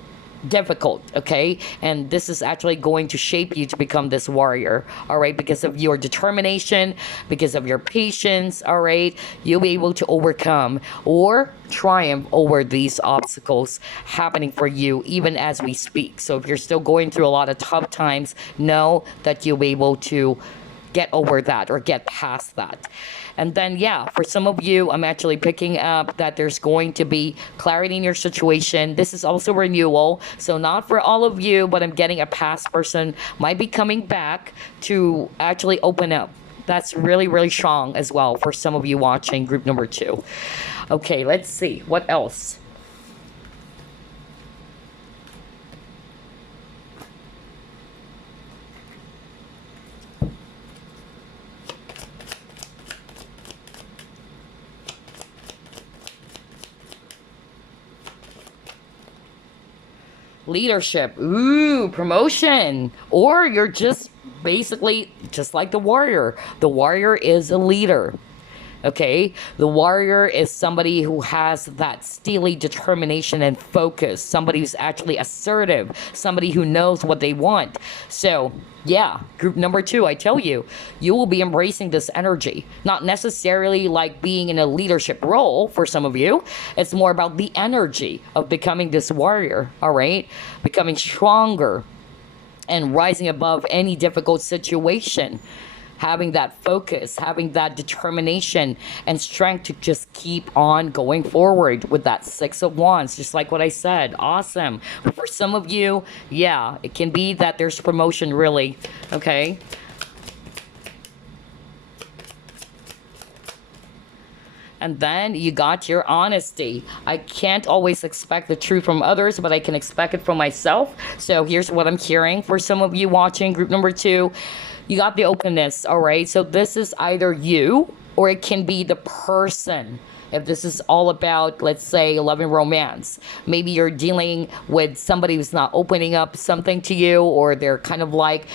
difficult, okay? And this is actually going to shape you to become this warrior, all right? Because of your determination, because of your patience, all right? You'll be able to overcome or triumph over these obstacles happening for you even as we speak. So if you're still going through a lot of tough times, know that you'll be able to get over that or get past that. And then, yeah, for some of you, I'm actually picking up that there's going to be clarity in your situation. This is also renewal. So not for all of you, but I'm getting a past person might be coming back to actually open up. That's really, really strong as well for some of you watching group number 2. Okay, let's see. What else? Leadership. Ooh, promotion. Or you're just basically just like the warrior. The warrior is a leader. Okay, the warrior is somebody who has that steely determination and focus, somebody who's actually assertive, somebody who knows what they want. So yeah, group number 2, I tell you, you will be embracing this energy, not necessarily like being in a leadership role for some of you. It's more about the energy of becoming this warrior, all right? Becoming stronger and rising above any difficult situation. Having that focus, having that determination and strength to just keep on going forward with that 6 of Wands, just like what I said. Awesome. But for some of you, yeah, it can be that there's promotion really, okay? And then you got your honesty. I can't always expect the truth from others, but I can expect it from myself. So here's what I'm hearing for some of you watching group number 2. You got the openness, all right? So this is either you or it can be the person. If this is all about, let's say, love and romance, maybe you're dealing with somebody who's not opening up something to you, or they're kind of like,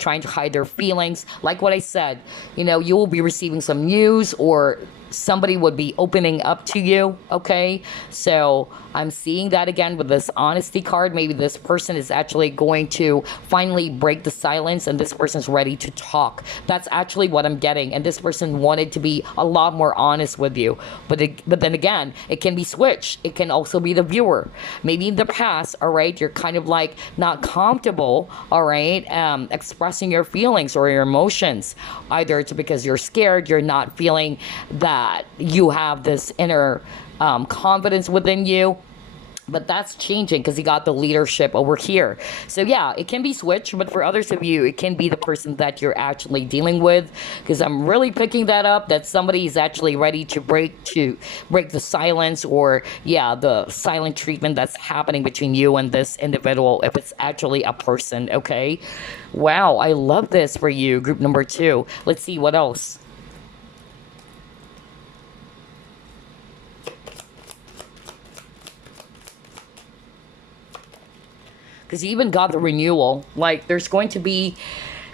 trying to hide their feelings. Like what I said, you will be receiving some news, or somebody would be opening up to you, okay? So I'm seeing that again with this honesty card. Maybe this person is actually going to finally break the silence, and this person's ready to talk. That's actually what I'm getting. And this person wanted to be a lot more honest with you. But then again, it can be switched. It can also be the viewer. Maybe in the past, all right, you're kind of like not comfortable, all right, expressing your feelings or your emotions. Either it's because you're scared, you're not feeling that you have this inner confidence within you. But that's changing because you got the leadership over here. So yeah, it can be switched, but for others of you, it can be the person that you're actually dealing with. Because I'm really picking that up, that somebody is actually ready to break the silence, or yeah, the silent treatment that's happening between you and this individual, if it's actually a person, okay? Wow, I love this for you, group number 2. Let's see what else. Because you even got the renewal. Like, there's going to be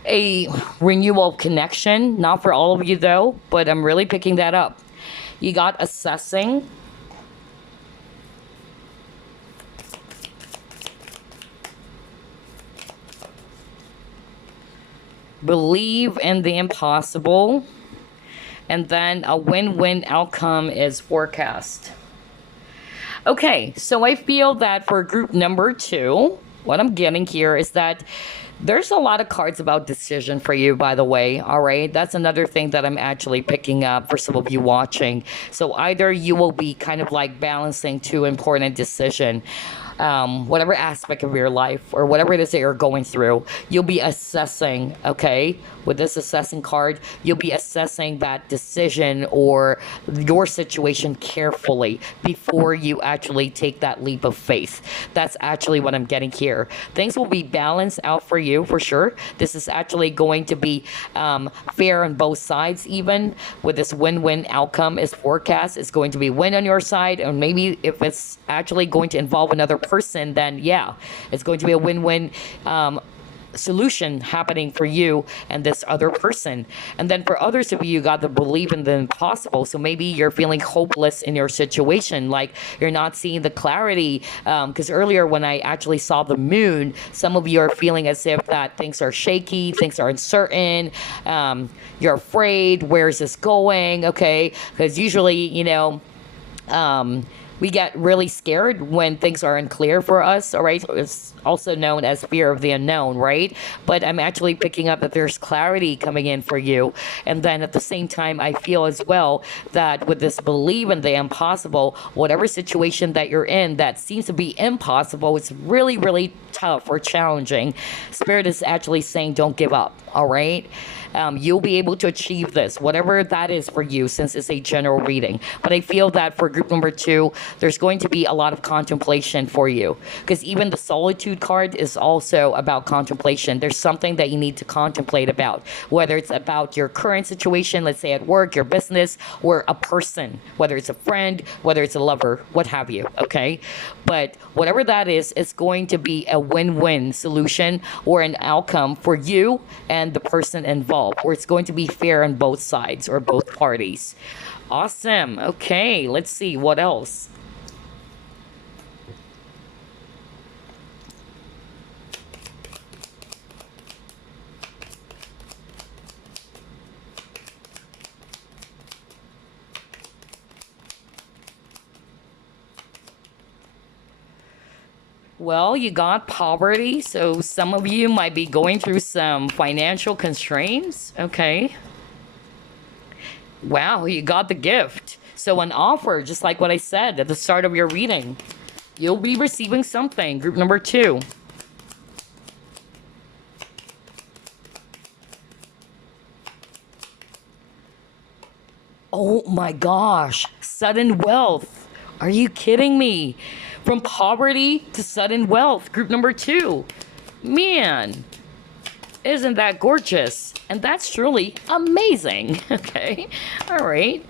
a renewal connection. Not for all of you, though, but I'm really picking that up. You got assessing. Believe in the impossible. And then a win-win outcome is forecast. Okay, so I feel that for group number 2, what I'm getting here is that there's a lot of cards about decision for you, by the way, all right? That's another thing that I'm actually picking up for some of you watching. So either you will be kind of like balancing 2 important decisions, whatever aspect of your life or whatever it is that you're going through, you'll be assessing, okay? With this assessing card, you'll be assessing that decision or your situation carefully before you actually take that leap of faith. That's actually what I'm getting here. Things will be balanced out for you, for sure. This is actually going to be fair on both sides, even with this win-win outcome is forecast. It's going to be win on your side, and maybe if it's actually going to involve another person, then yeah, it's going to be a win-win solution happening for you and this other person. And then for others of you, you got to believe in the impossible. So maybe you're feeling hopeless in your situation, like you're not seeing the clarity. Because earlier when I actually saw the moon, some of you are feeling as if that things are shaky, things are uncertain, you're afraid, where's this going? Okay, because usually, we get really scared when things are unclear for us, all right? It's also known as fear of the unknown, right? But I'm actually picking up that there's clarity coming in for you. And then at the same time, I feel as well that with this believe in the impossible, whatever situation that you're in that seems to be impossible, it's really, really tough or challenging. Spirit is actually saying don't give up, all right? You'll be able to achieve this, whatever that is for you, since it's a general reading. But I feel that for group number 2, there's going to be a lot of contemplation for you, because even the solitude card is also about contemplation. There's something that you need to contemplate about, whether it's about your current situation, let's say at work, your business, or a person, whether it's a friend, whether it's a lover, what have you, okay? But whatever that is, it's going to be a win-win solution or an outcome for you and the person involved, or it's going to be fair on both sides or both parties. Awesome. Okay, let's see what else. Well, you got poverty, so some of you might be going through some financial constraints. Okay. Wow, you got the gift. So an offer, just like what I said at the start of your reading. You'll be receiving something, group number 2. Oh my gosh, sudden wealth. Are you kidding me? From poverty to sudden wealth, group number 2. Man, isn't that gorgeous? And that's truly amazing. Okay, all right.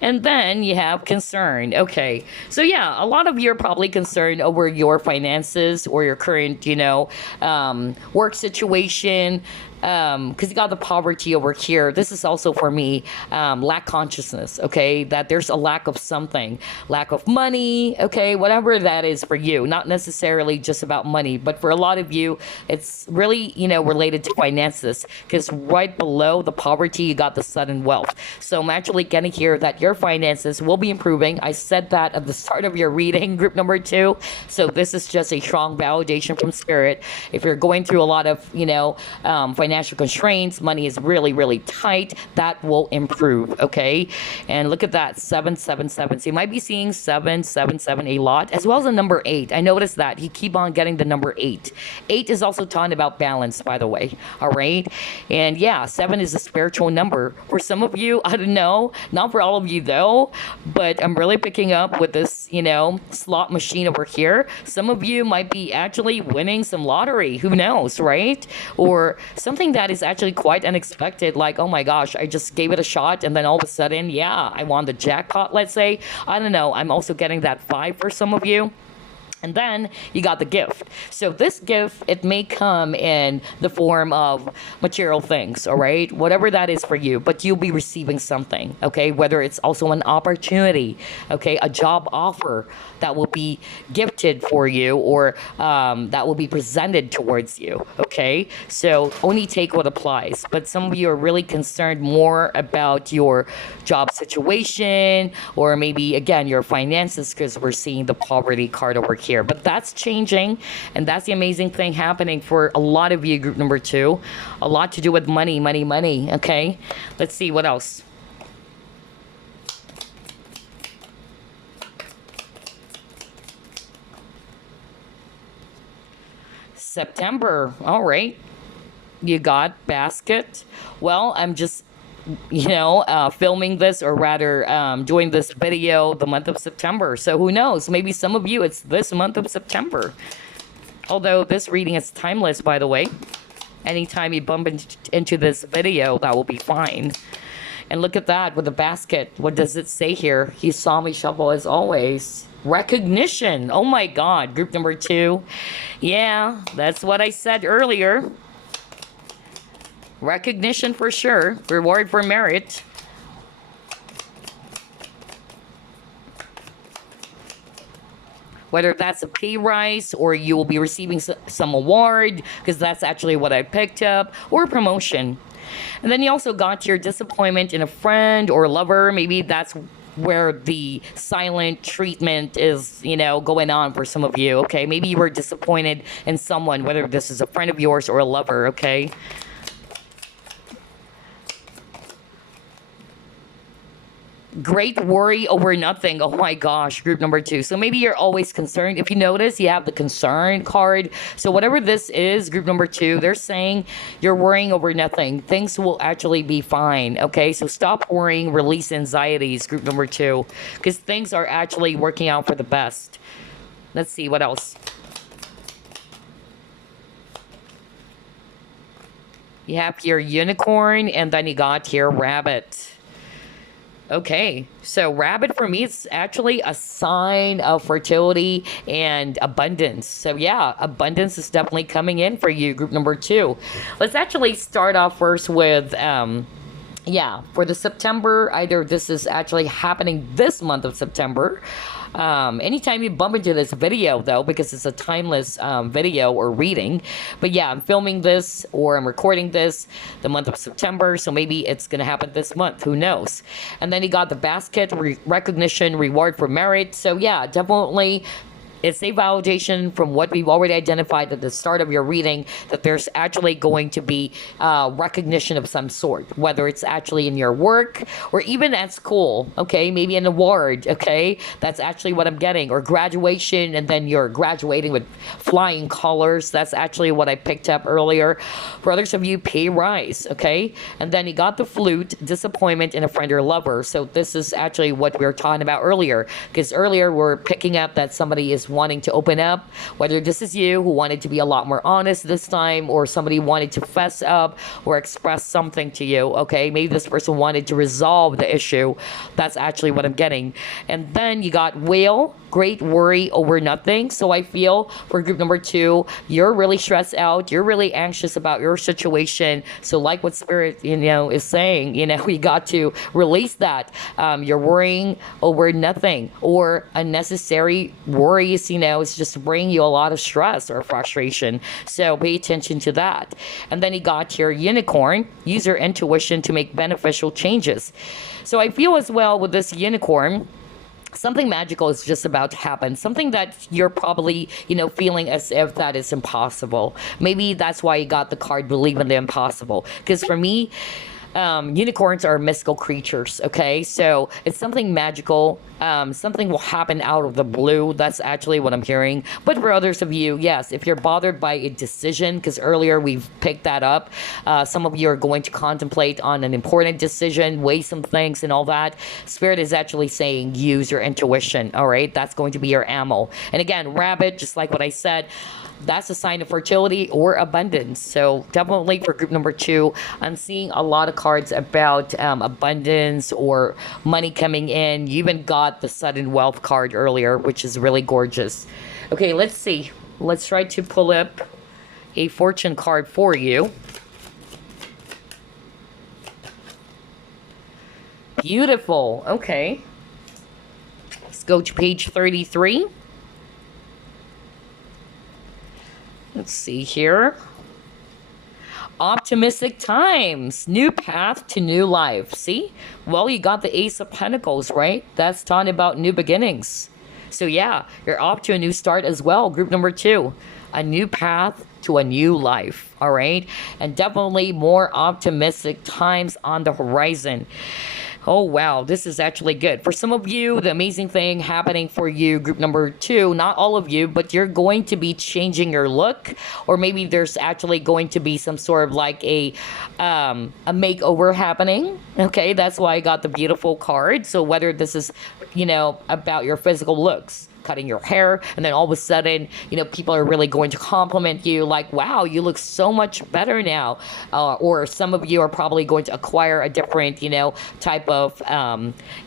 And then you have concern. Okay. So yeah, a lot of you are probably concerned over your finances or your current, work situation. Because you got the poverty over here. This is also for me, lack consciousness, okay? That there's a lack of something, lack of money, okay? Whatever that is for you, not necessarily just about money, but for a lot of you, it's really, related to finances. Because right below the poverty, you got the sudden wealth. So I'm actually getting here that your finances will be improving. I said that at the start of your reading, group number 2. So this is just a strong validation from spirit. If you're going through a lot of, financial constraints, money is really, really tight, that will improve, okay? And look at that, 777. So you might be seeing 777 a lot, as well as the number 8. I noticed that. You keep on getting the number 8. 8 is also talking about balance, by the way, all right? And yeah, 7 is a spiritual number. For some of you, I don't know, not for all of you though, but I'm really picking up with this, slot machine over here. Some of you might be actually winning some lottery, who knows, right? Or something that is actually quite unexpected, like, oh my gosh, I just gave it a shot and then all of a sudden, yeah, I won the jackpot, let's say. I don't know, I'm also getting that 5 for some of you. And then you got the gift. So this gift, it may come in the form of material things, all right? Whatever that is for you, but you'll be receiving something, okay? Whether it's also an opportunity, okay? A job offer that will be gifted for you or that will be presented towards you, okay? So only take what applies. But some of you are really concerned more about your job situation or maybe, again, your finances because we're seeing the poverty card over here. But that's changing, and that's the amazing thing happening for a lot of you, group number 2. A lot to do with money, okay? Let's see what else. September, all right. You got basket. Well, I'm just filming this, or rather doing this video the month of September. So who knows? Maybe some of you, it's this month of September. Although this reading is timeless, by the way. Anytime you bump into this video, that will be fine. And look at that with the basket. What does it say here? He saw me shuffle as always. Recognition. Oh my God. Group number 2. Yeah, that's what I said earlier. Recognition for sure. Reward for merit. Whether that's a pay rise or you will be receiving some award, because that's actually what I picked up, or promotion. And then you also got your disappointment in a friend or lover. Maybe that's where the silent treatment is, going on for some of you, okay? Maybe you were disappointed in someone, whether this is a friend of yours or a lover, okay? Great worry over nothing. Oh my gosh, group number 2. So maybe you're always concerned. If you notice, you have the concern card. So whatever this is, group number 2, they're saying you're worrying over nothing. Things will actually be fine, okay? So stop worrying, release anxieties, group number 2, because things are actually working out for the best. Let's see, what else? You have here unicorn, and then you got here rabbit. Okay, so rabbit for me is actually a sign of fertility and abundance. So yeah, abundance is definitely coming in for you, group number 2. Let's actually start off first with, for the September, either this is actually happening this month of September. Anytime you bump into this video though, because it's a timeless video or reading, but yeah, I'm filming this or I'm recording this the month of September, so maybe it's gonna happen this month, who knows. And then you got the basket, recognition, reward for merit. So yeah, definitely It's a validation from what we've already identified at the start of your reading, that there's actually going to be recognition of some sort, whether it's actually in your work or even at school, okay? Maybe an award, okay? That's actually what I'm getting. Or graduation, and then you're graduating with flying colors. That's actually what I picked up earlier. For others of you, pay rise, okay? And then you got the flute, disappointment in a friend or lover. So this is actually what we were talking about earlier, because earlier we're picking up that somebody is wanting to open up, whether this is you who wanted to be a lot more honest this time, or somebody wanted to fess up or express something to you, okay? Maybe this person wanted to resolve the issue. That's actually what I'm getting. And then you got whale, great worry over nothing. So I feel for group number 2, you're really stressed out. You're really anxious about your situation. So like what Spirit, is saying, we got to release that. You're worrying over nothing, or unnecessary worries, it's just bringing you a lot of stress or frustration. So pay attention to that. And then you got your unicorn, use your intuition to make beneficial changes. So I feel as well with this unicorn, something magical is just about to happen. Something that you're probably, feeling as if that is impossible. Maybe that's why you got the card Believe in the Impossible. Because for me, unicorns are mystical creatures, okay? So it's something magical. Something will happen out of the blue. That's actually what I'm hearing. But for others of you, yes, if you're bothered by a decision, because earlier we've picked that up, some of you are going to contemplate on an important decision, weigh some things and all that. Spirit is actually saying use your intuition, all right? That's going to be your ammo. And again, rabbit, just like what I said, that's a sign of fertility or abundance. So definitely for group number 2, I'm seeing a lot of cards about abundance or money coming in. You even got the sudden wealth card earlier, which is really gorgeous. Okay, let's see. Let's try to pull up a fortune card for you. Beautiful. Okay. Let's go to page 33. Let's see here. Optimistic times. New path to new life. See? Well, you got the Ace of Pentacles, right? That's talking about new beginnings. So yeah, you're off to a new start as well. Group number 2. A new path to a new life. All right? And definitely more optimistic times on the horizon. Oh, wow, this is actually good. For some of you, the amazing thing happening for you, group number 2, not all of you, but you're going to be changing your look, or maybe there's actually going to be some sort of like a makeover happening. Okay, that's why I got the beautiful card. So whether this is, about your physical looks, cutting your hair, and then all of a sudden, people are really going to compliment you like, wow, you look so much better now. Or some of you are probably going to acquire a different, type of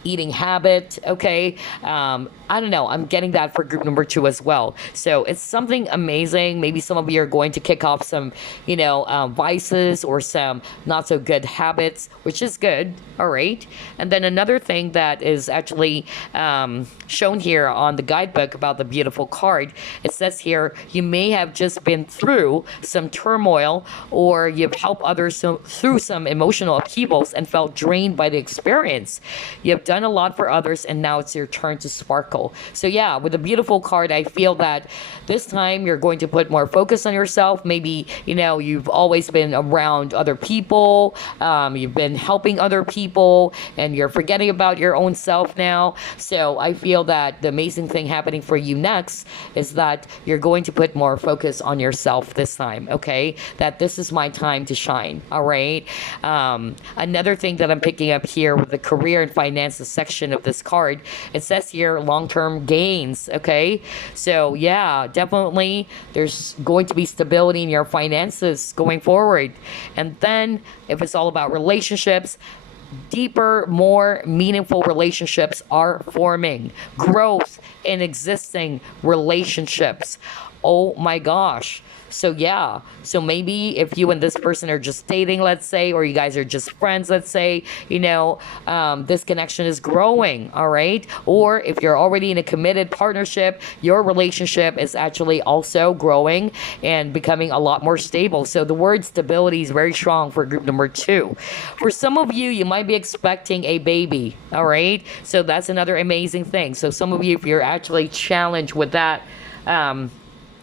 eating habit, okay? I don't know. I'm getting that for group number 2 as well. So it's something amazing. Maybe some of you are going to kick off some, vices or some not so good habits, which is good. All right. And then another thing that is actually shown here on the guidebook about the beautiful card, it says here, you may have just been through some turmoil, or you've helped others through some emotional upheavals and felt drained by the experience. You've done a lot for others, and now it's your turn to sparkle. So yeah, with a beautiful card, I feel that this time you're going to put more focus on yourself. Maybe, you've always been around other people, you've been helping other people, and you're forgetting about your own self now. So I feel that the amazing thing happening for you next is that you're going to put more focus on yourself this time, okay? That this is my time to shine, all right? Another thing that I'm picking up here with the career and finances section of this card, it says here long-term gains, okay? So yeah, definitely there's going to be stability in your finances going forward. And then if it's all about relationships, deeper, more meaningful relationships are forming. Growth in existing relationships Oh my gosh. So yeah, so maybe if you and this person are just dating, let's say, or you guys are just friends, let's say, this connection is growing, all right? Or if you're already in a committed partnership, your relationship is actually also growing and becoming a lot more stable. So the word stability is very strong for group number 2. For some of you, you might be expecting a baby, all right? So that's another amazing thing. So some of you, if you're actually challenged with that,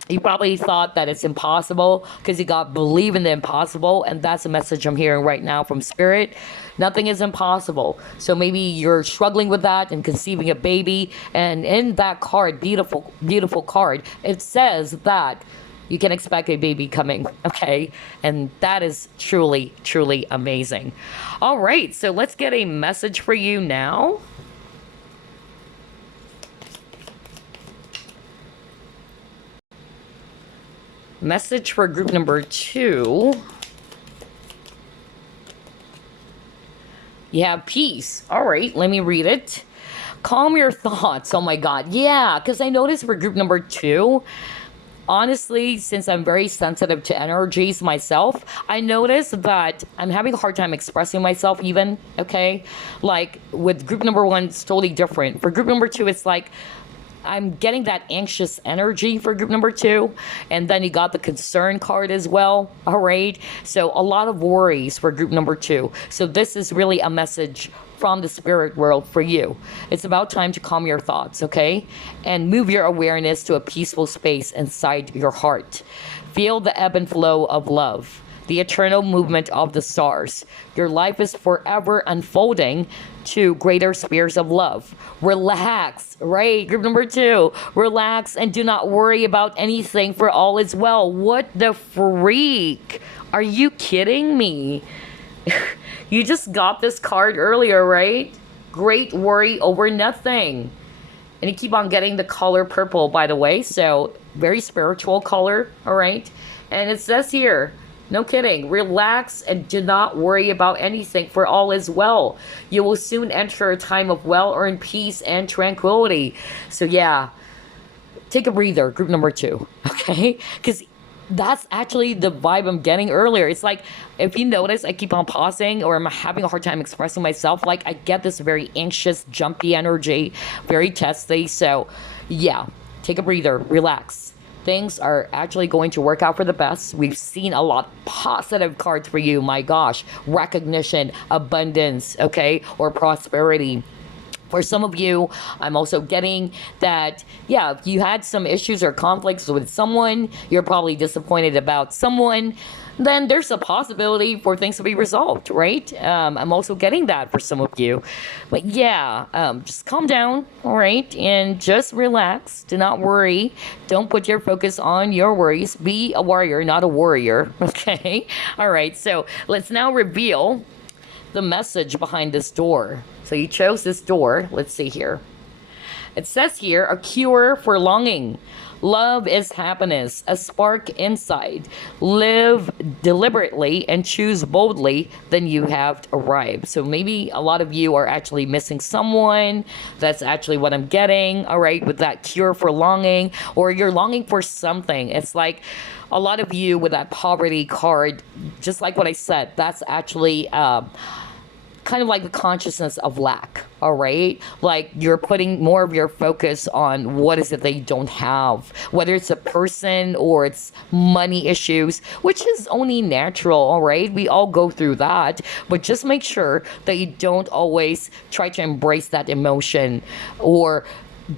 you probably thought that it's impossible because you got believe in the impossible, and that's a message I'm hearing right now from spirit. Nothing is impossible. So maybe you're struggling with that and conceiving a baby, and in that card, beautiful card, it says that you can expect a baby coming, okay? And that is truly, truly amazing. All right, so let's get a message for you now. Message for group number 2. You have peace. All right, let me read it. Calm your thoughts. Oh my God. Yeah, because I noticed for group number 2, honestly, since I'm very sensitive to energies myself, I noticed that I'm having a hard time expressing myself even, okay? Like with group number 1, it's totally different. For group number 2, it's like I'm getting that anxious energy for group number 2. And then you got the concern card as well. All right. So a lot of worries for group number 2. So this is really a message from the spirit world for you. It's about time to calm your thoughts, okay? And move your awareness to a peaceful space inside your heart. Feel the ebb and flow of love, the eternal movement of the stars. Your life is forever unfolding to greater spheres of love. Relax, right? Group number 2, relax and do not worry about anything, for all is well. What the freak? Are you kidding me? You just got this card earlier, right? Great worry over nothing. And you keep on getting the color purple, by the way. So very spiritual color, all right? And it says here, no kidding, relax and do not worry about anything, for all is well. You will soon enter a time of well-earned peace and tranquility. So yeah, take a breather, group number 2, okay? Because that's actually the vibe I'm getting earlier. It's like, if you notice, I keep on pausing or I'm having a hard time expressing myself. Like, I get this very anxious, jumpy energy, very testy. So yeah, take a breather, relax. Things are actually going to work out for the best. We've seen a lot of positive cards for you. My gosh, recognition, abundance, okay, or prosperity. For some of you, I'm also getting that, yeah, if you had some issues or conflicts with someone, you're probably disappointed about someone, then there's a possibility for things to be resolved, right? I'm also getting that for some of you. But yeah, just calm down, all right? And just relax. Do not worry. Don't put your focus on your worries. Be a warrior, not a warrior, okay? All right, so let's now reveal the message behind this door. So you chose this door. Let's see here. It says here, a cure for longing. Love is happiness, a spark inside. Live deliberately and choose boldly, then you have arrived. So maybe a lot of you are actually missing someone. That's actually what I'm getting, all right, with that cure for longing, or you're longing for something. It's like a lot of you with that poverty card, just like what I said, that's actually kind of like the consciousness of lack, all right? Like you're putting more of your focus on what is it they don't have, whether it's a person or it's money issues, which is only natural, all right? We all go through that, but just make sure that you don't always try to embrace that emotion, or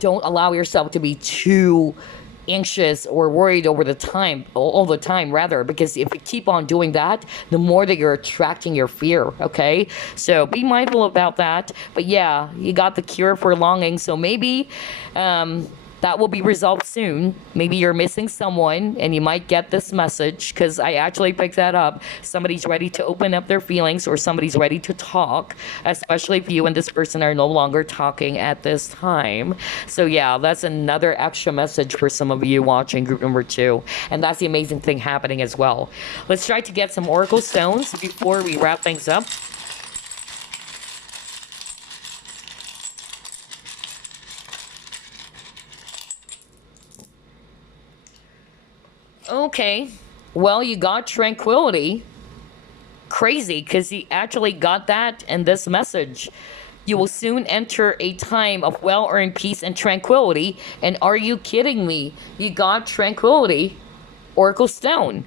don't allow yourself to be too anxious or worried over the time all the time, rather, because if you keep on doing that, the more that you're attracting your fear, okay? So be mindful about that. But yeah, you got the cure for longing, so maybe that will be resolved soon. Maybe you're missing someone and you might get this message, because I actually picked that up. Somebody's ready to open up their feelings, or somebody's ready to talk, especially if you and this person are no longer talking at this time. So yeah, that's another extra message for some of you watching group number 2. And that's the amazing thing happening as well. Let's try to get some oracle stones before we wrap things up. Okay. Well, you got tranquility. Crazy, because you actually got that in this message. You will soon enter a time of well-earned peace and tranquility. And are you kidding me? You got tranquility. Oracle Stone.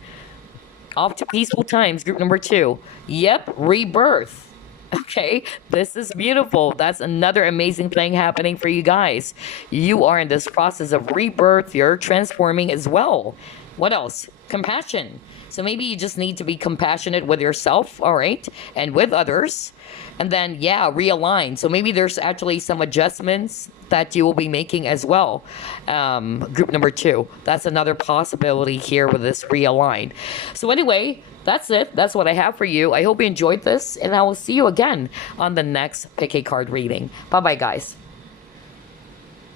Off to peaceful times, group number 2. Yep, rebirth. Okay, this is beautiful. That's another amazing thing happening for you guys. You are in this process of rebirth. You're transforming as well. What else? Compassion. So maybe you just need to be compassionate with yourself, all right, and with others. And then, yeah, realign. So maybe there's actually some adjustments that you will be making as well. Group number 2. That's another possibility here with this realign. So anyway, that's it. That's what I have for you. I hope you enjoyed this, and I will see you again on the next Pick a Card reading. Bye-bye, guys.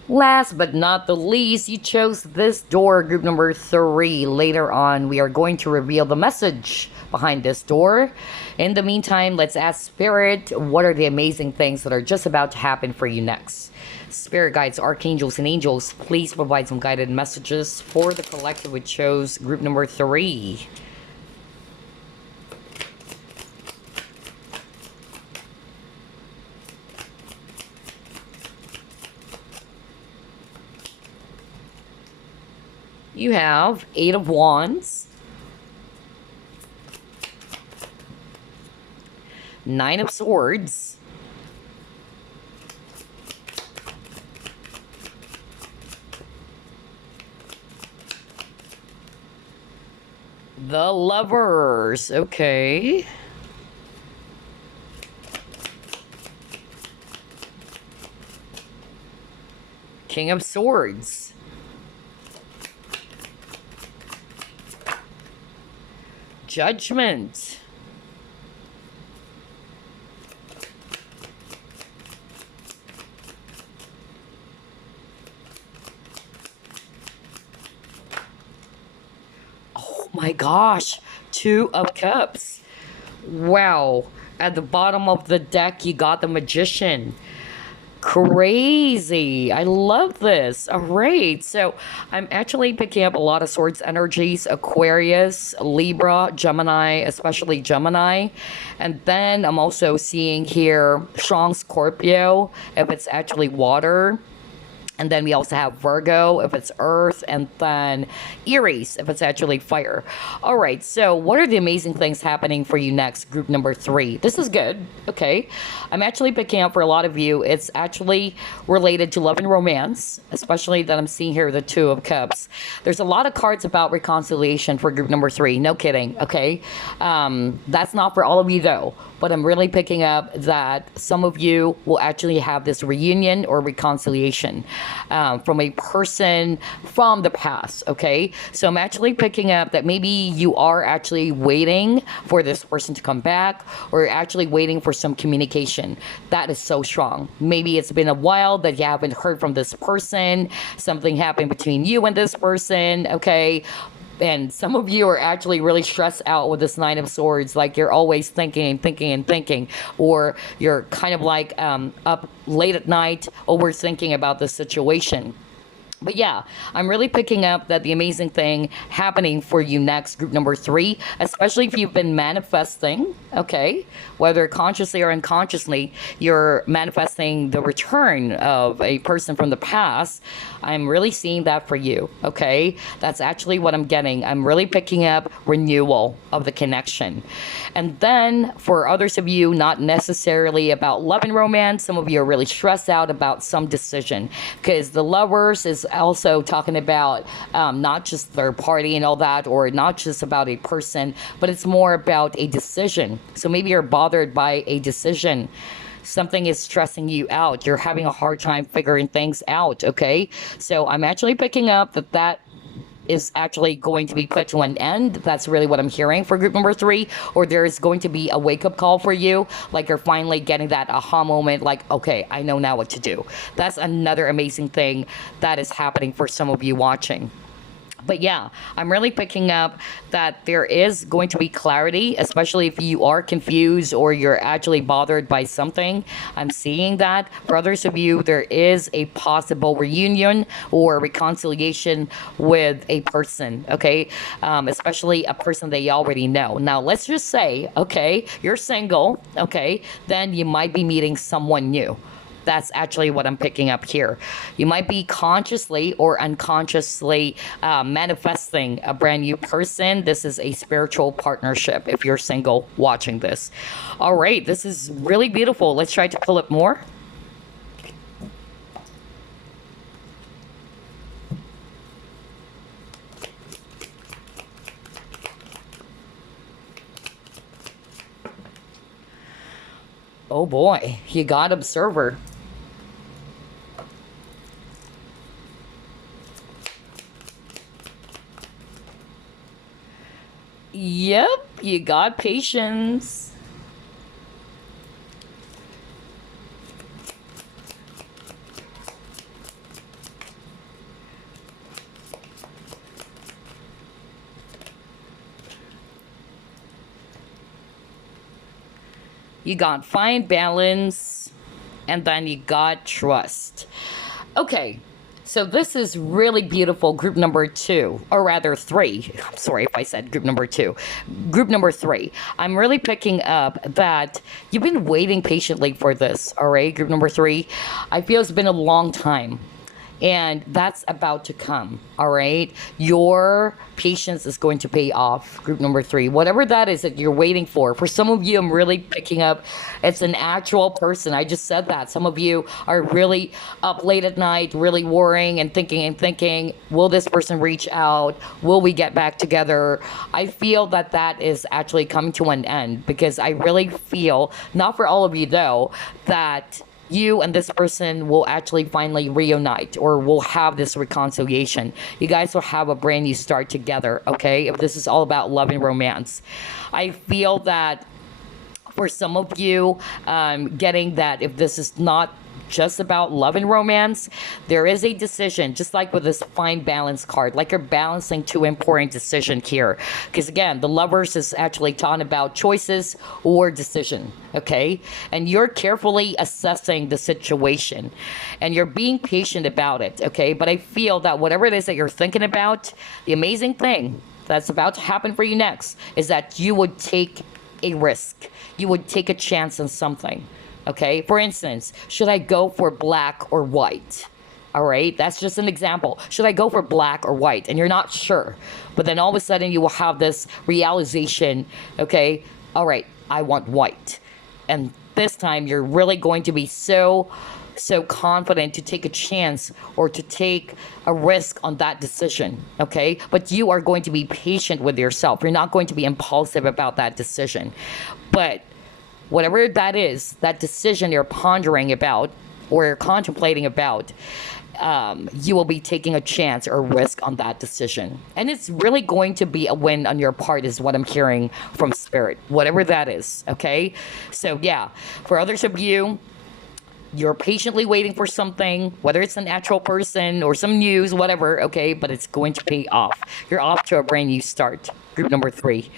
Last but not the least, you chose this door, group number 3. Later on, we are going to reveal the message behind this door. In the meantime, let's ask Spirit, what are the amazing things that are just about to happen for you next? Spirit guides, archangels, and angels, please provide some guided messages for the collective which chose group number 3. You have 8 of Wands, 9 of Swords, the Lovers, okay, King of Swords, Judgment, oh my gosh, 2 of Cups. Wow, at the bottom of the deck you got the Magician. Crazy. I love this. All right. So I'm actually picking up a lot of Swords energies, Aquarius, Libra, Gemini, especially Gemini. And then I'm also seeing here strong Scorpio, if it's actually water. And then we also have Virgo, if it's earth, and then Aries, if it's actually fire. All right, so what are the amazing things happening for you next, group number 3? This is good, okay? I'm actually picking up for a lot of you, it's actually related to love and romance, especially that I'm seeing here the 2 of Cups. There's a lot of cards about reconciliation for group number 3, no kidding, okay? That's not for all of you though. But I'm really picking up that some of you will actually have this reunion or reconciliation from a person from the past, okay? So I'm actually picking up that maybe you are actually waiting for this person to come back, or you're actually waiting for some communication. That is so strong. Maybe it's been a while that you haven't heard from this person. Something happened between you and this person, okay? And some of you are actually really stressed out with this 9 of Swords, like you're always thinking and thinking and thinking, or you're kind of like up late at night overthinking about the situation. But yeah, I'm really picking up that the amazing thing happening for you next, group number 3, especially if you've been manifesting, okay, whether consciously or unconsciously, you're manifesting the return of a person from the past. I'm really seeing that for you, okay? That's actually what I'm getting. I'm really picking up renewal of the connection. And then for others of you, not necessarily about love and romance, some of you are really stressed out about some decision, because the Lovers is also talking about not just third party and all that, or not just about a person, but it's more about a decision. So maybe you're bothered by a decision. Something is stressing you out. You're having a hard time figuring things out, okay? So I'm actually picking up that that is actually going to be put to an end. That's really what I'm hearing for group number 3. Or there is going to be a wake-up call for you, like you're finally getting that aha moment, like, okay, I know now what to do. That's another amazing thing that is happening for some of you watching. But yeah, I'm really picking up that there is going to be clarity, especially if you are confused or you're actually bothered by something. I'm seeing that for others of you, there is a possible reunion or reconciliation with a person, okay? Especially a person that you already know. Now, let's just say, okay, you're single, okay, then you might be meeting someone new. That's actually what I'm picking up here. You might be consciously or unconsciously manifesting a brand new person. This is a spiritual partnership if you're single watching this. All right, this is really beautiful. Let's try to pull it more. Oh boy, you got observer. Yep, you got patience. You got fine balance, and then you got trust. Okay, so this is really beautiful. Group number two, or rather three. I'm sorry if I said group number two. Group number three. I'm really picking up that you've been waiting patiently for this, all right? Group number three. I feel it's been a long time. And that's about to come, all right? Your patience is going to pay off, group number three. Whatever that is that you're waiting for. For some of you, I'm really picking up it's an actual person. I just said that. Some of you are really up late at night, really worrying and thinking, will this person reach out? Will we get back together? I feel that that is actually coming to an end because I really feel, not for all of you though, that you and this person will actually finally reunite or will have this reconciliation. You guys will have a brand new start together, okay? If this is all about love and romance. I feel that for some of you, getting that if this is not just about love and romance, there is a decision, just like with this fine balance card, like you're balancing two important decisions here. Because again, the lovers is actually talking about choices or decision, okay? And you're carefully assessing the situation and you're being patient about it, okay? But I feel that whatever it is that you're thinking about, the amazing thing that's about to happen for you next is that you would take a risk. You would take a chance on something. Okay, for instance, should I go for black or white? All right, that's just an example. Should I go for black or white? And you're not sure. But then all of a sudden you will have this realization, okay, all right, I want white. And this time you're really going to be so confident to take a chance or to take a risk on that decision, okay? But you are going to be patient with yourself. You're not going to be impulsive about that decision. But whatever that is, that decision you're pondering about or you're contemplating about, you will be taking a chance or risk on that decision. And it's really going to be a win on your part is what I'm hearing from Spirit, whatever that is, okay? So yeah, for others of you, you're patiently waiting for something, whether it's an actual person or some news, whatever, okay? But it's going to pay off. You're off to a brand new start. Group number three.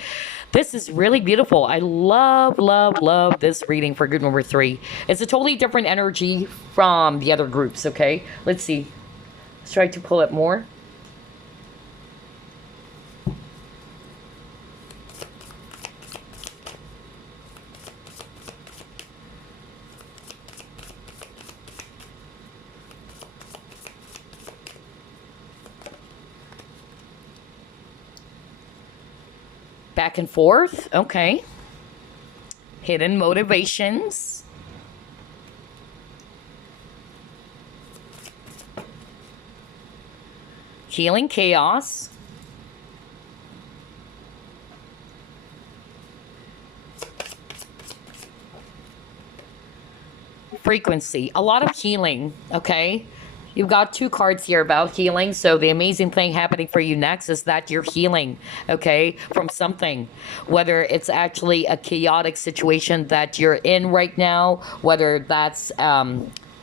This is really beautiful. I love this reading for group number three. It's a totally different energy from the other groups, okay? Let's see. Let's try to pull it more. Back and forth, okay. Hidden motivations. Healing chaos. Frequency, a lot of healing, okay? You've got two cards here about healing. So the amazing thing happening for you next is that you're healing, okay, from something. Whether it's actually a chaotic situation that you're in right now, whether that's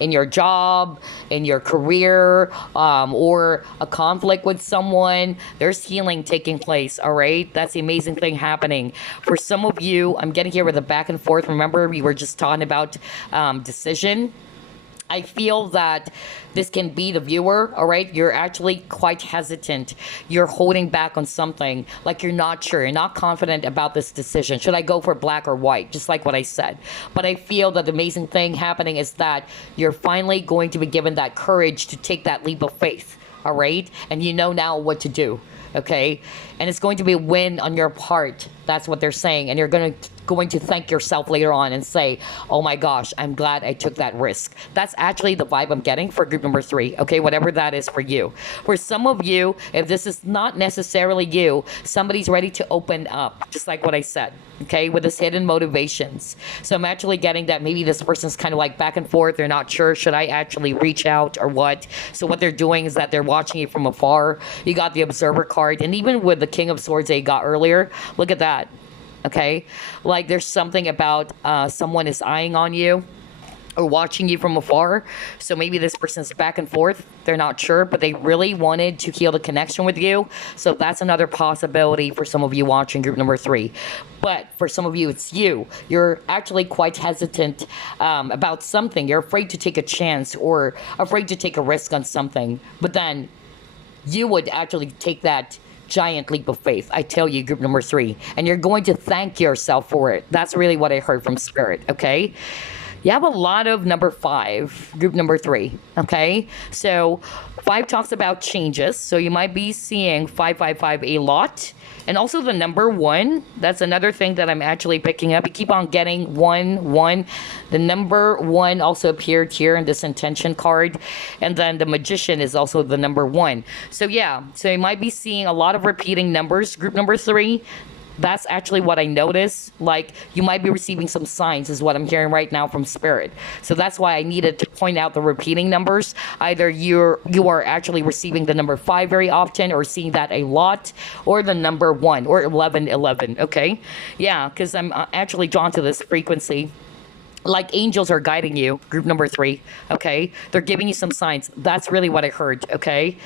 in your job, in your career, or a conflict with someone. There's healing taking place, all right? That's the amazing thing happening. For some of you, I'm getting here with a back and forth. Remember, we were just talking about decision. I feel that this can be the viewer, all right? You're actually quite hesitant. You're holding back on something, like you're not sure, you're not confident about this decision. Should I go for black or white? Just like what I said. But I feel that the amazing thing happening is that you're finally going to be given that courage to take that leap of faith, all right? And you know now what to do, okay? And it's going to be a win on your part. That's what they're saying. And you're going to thank yourself later on and say, oh my gosh, I'm glad I took that risk. That's actually the vibe I'm getting for group number 3, okay? Whatever that is for you. For some of you, if this is not necessarily you, somebody's ready to open up, just like what I said, okay? With this hidden motivations. So I'm actually getting that maybe this person's kind of like back and forth. They're not sure, should I actually reach out or what? So what they're doing is that they're watching you from afar. You got the observer card. And even with the King of Swords they got earlier, look at that. Okay, like there's something about someone is eyeing on you or watching you from afar. So maybe this person's back and forth. They're not sure, but they really wanted to heal the connection with you. So that's another possibility for some of you watching group number 3. But for some of you, it's you. You're actually quite hesitant about something. You're afraid to take a chance or afraid to take a risk on something. But then you would actually take that giant leap of faith. I tell you, group number 3, and you're going to thank yourself for it. That's really what I heard from Spirit, okay? You have a lot of number 5, group number 3, okay? So 5 talks about changes, so you might be seeing 555 a lot. And also the number 1, that's another thing that I'm actually picking up. You keep on getting 1, 1. The number 1 also appeared here in this intention card. And then the Magician is also the number 1. So yeah, so you might be seeing a lot of repeating numbers. Group number 3, that's actually what I noticed. Like, you might be receiving some signs is what I'm hearing right now from Spirit. So that's why I needed to point out the repeating numbers. Either you are actually receiving the number 5 very often or seeing that a lot, or the number 1 or 1111, okay? Yeah, because I'm actually drawn to this frequency. Like angels are guiding you, group number 3, okay? They're giving you some signs. That's really what I heard, okay?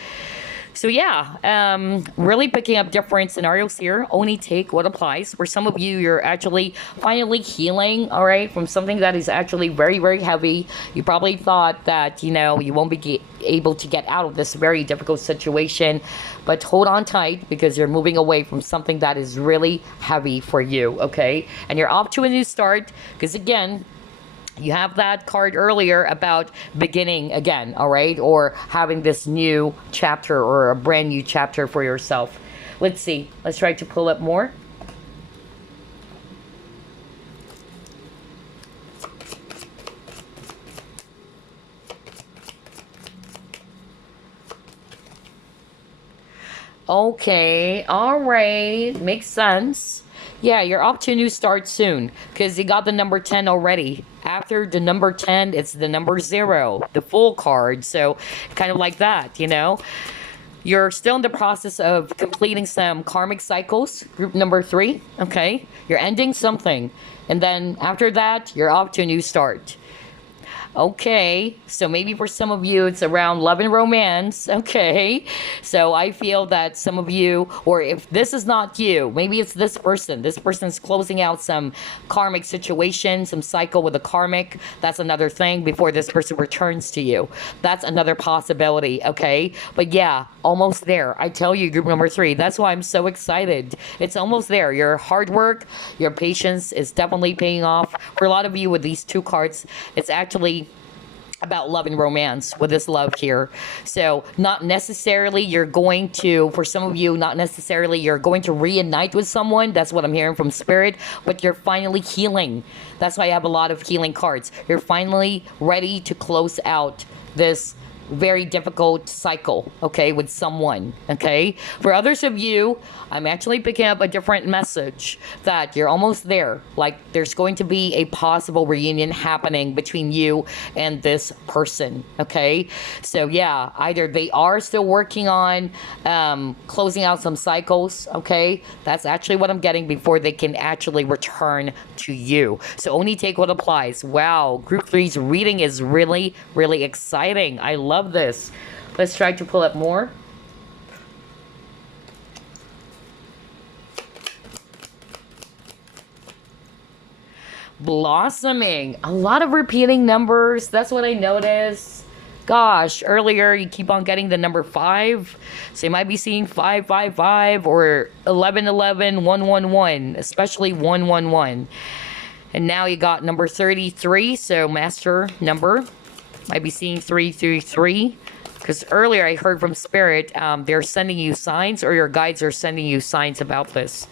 So yeah, really picking up different scenarios here. Only take what applies. For some of you, you're actually finally healing, all right, from something that is actually very, very heavy. You probably thought that, you know, you won't be able to get out of this very difficult situation, but hold on tight because you're moving away from something that is really heavy for you, okay? And you're off to a new start because, again, you have that card earlier about beginning again, all right? Or having this new chapter or a brand new chapter for yourself. Let's see. Let's try to pull up more. Okay, all right. Makes sense. Yeah, you're off to a new start soon because you got the number 10 already. After the number 10, it's the number 0, the full card. So kind of like that, you know. You're still in the process of completing some karmic cycles, group number 3, okay? You're ending something. And then after that, you're off to a new start. Okay, so maybe for some of you it's around love and romance. Okay, so I feel that some of you, or if this is not you, maybe it's this person. This person's closing out some karmic situation, some cycle with a karmic. That's another thing before this person returns to you. That's another possibility, okay? But yeah, almost there. I tell you, group number 3, that's why I'm so excited. It's almost there. Your hard work, your patience is definitely paying off. For a lot of you with these 2 cards, it's actually about love and romance with this love here. So not necessarily you're going to, for some of you, not necessarily you're going to reunite with someone. That's what I'm hearing from Spirit, but you're finally healing. That's why I have a lot of healing cards. You're finally ready to close out this very difficult cycle, okay, with someone, okay? For others of you, I'm actually picking up a different message that you're almost there. Like there's going to be a possible reunion happening between you and this person, okay? So yeah, either they are still working on closing out some cycles, okay? That's actually what I'm getting before they can actually return to you. So only take what applies. Wow, group three's reading is really, really exciting. I love this. Let's try to pull up more. Blossoming. A lot of repeating numbers. That's what I noticed. Gosh, earlier you keep on getting the number 5. So you might be seeing 555 or 1111, 111, especially 111. And now you got number 33, so master number. Might be seeing 333. Because earlier I heard from Spirit, they're sending you signs, or your guides are sending you signs about this.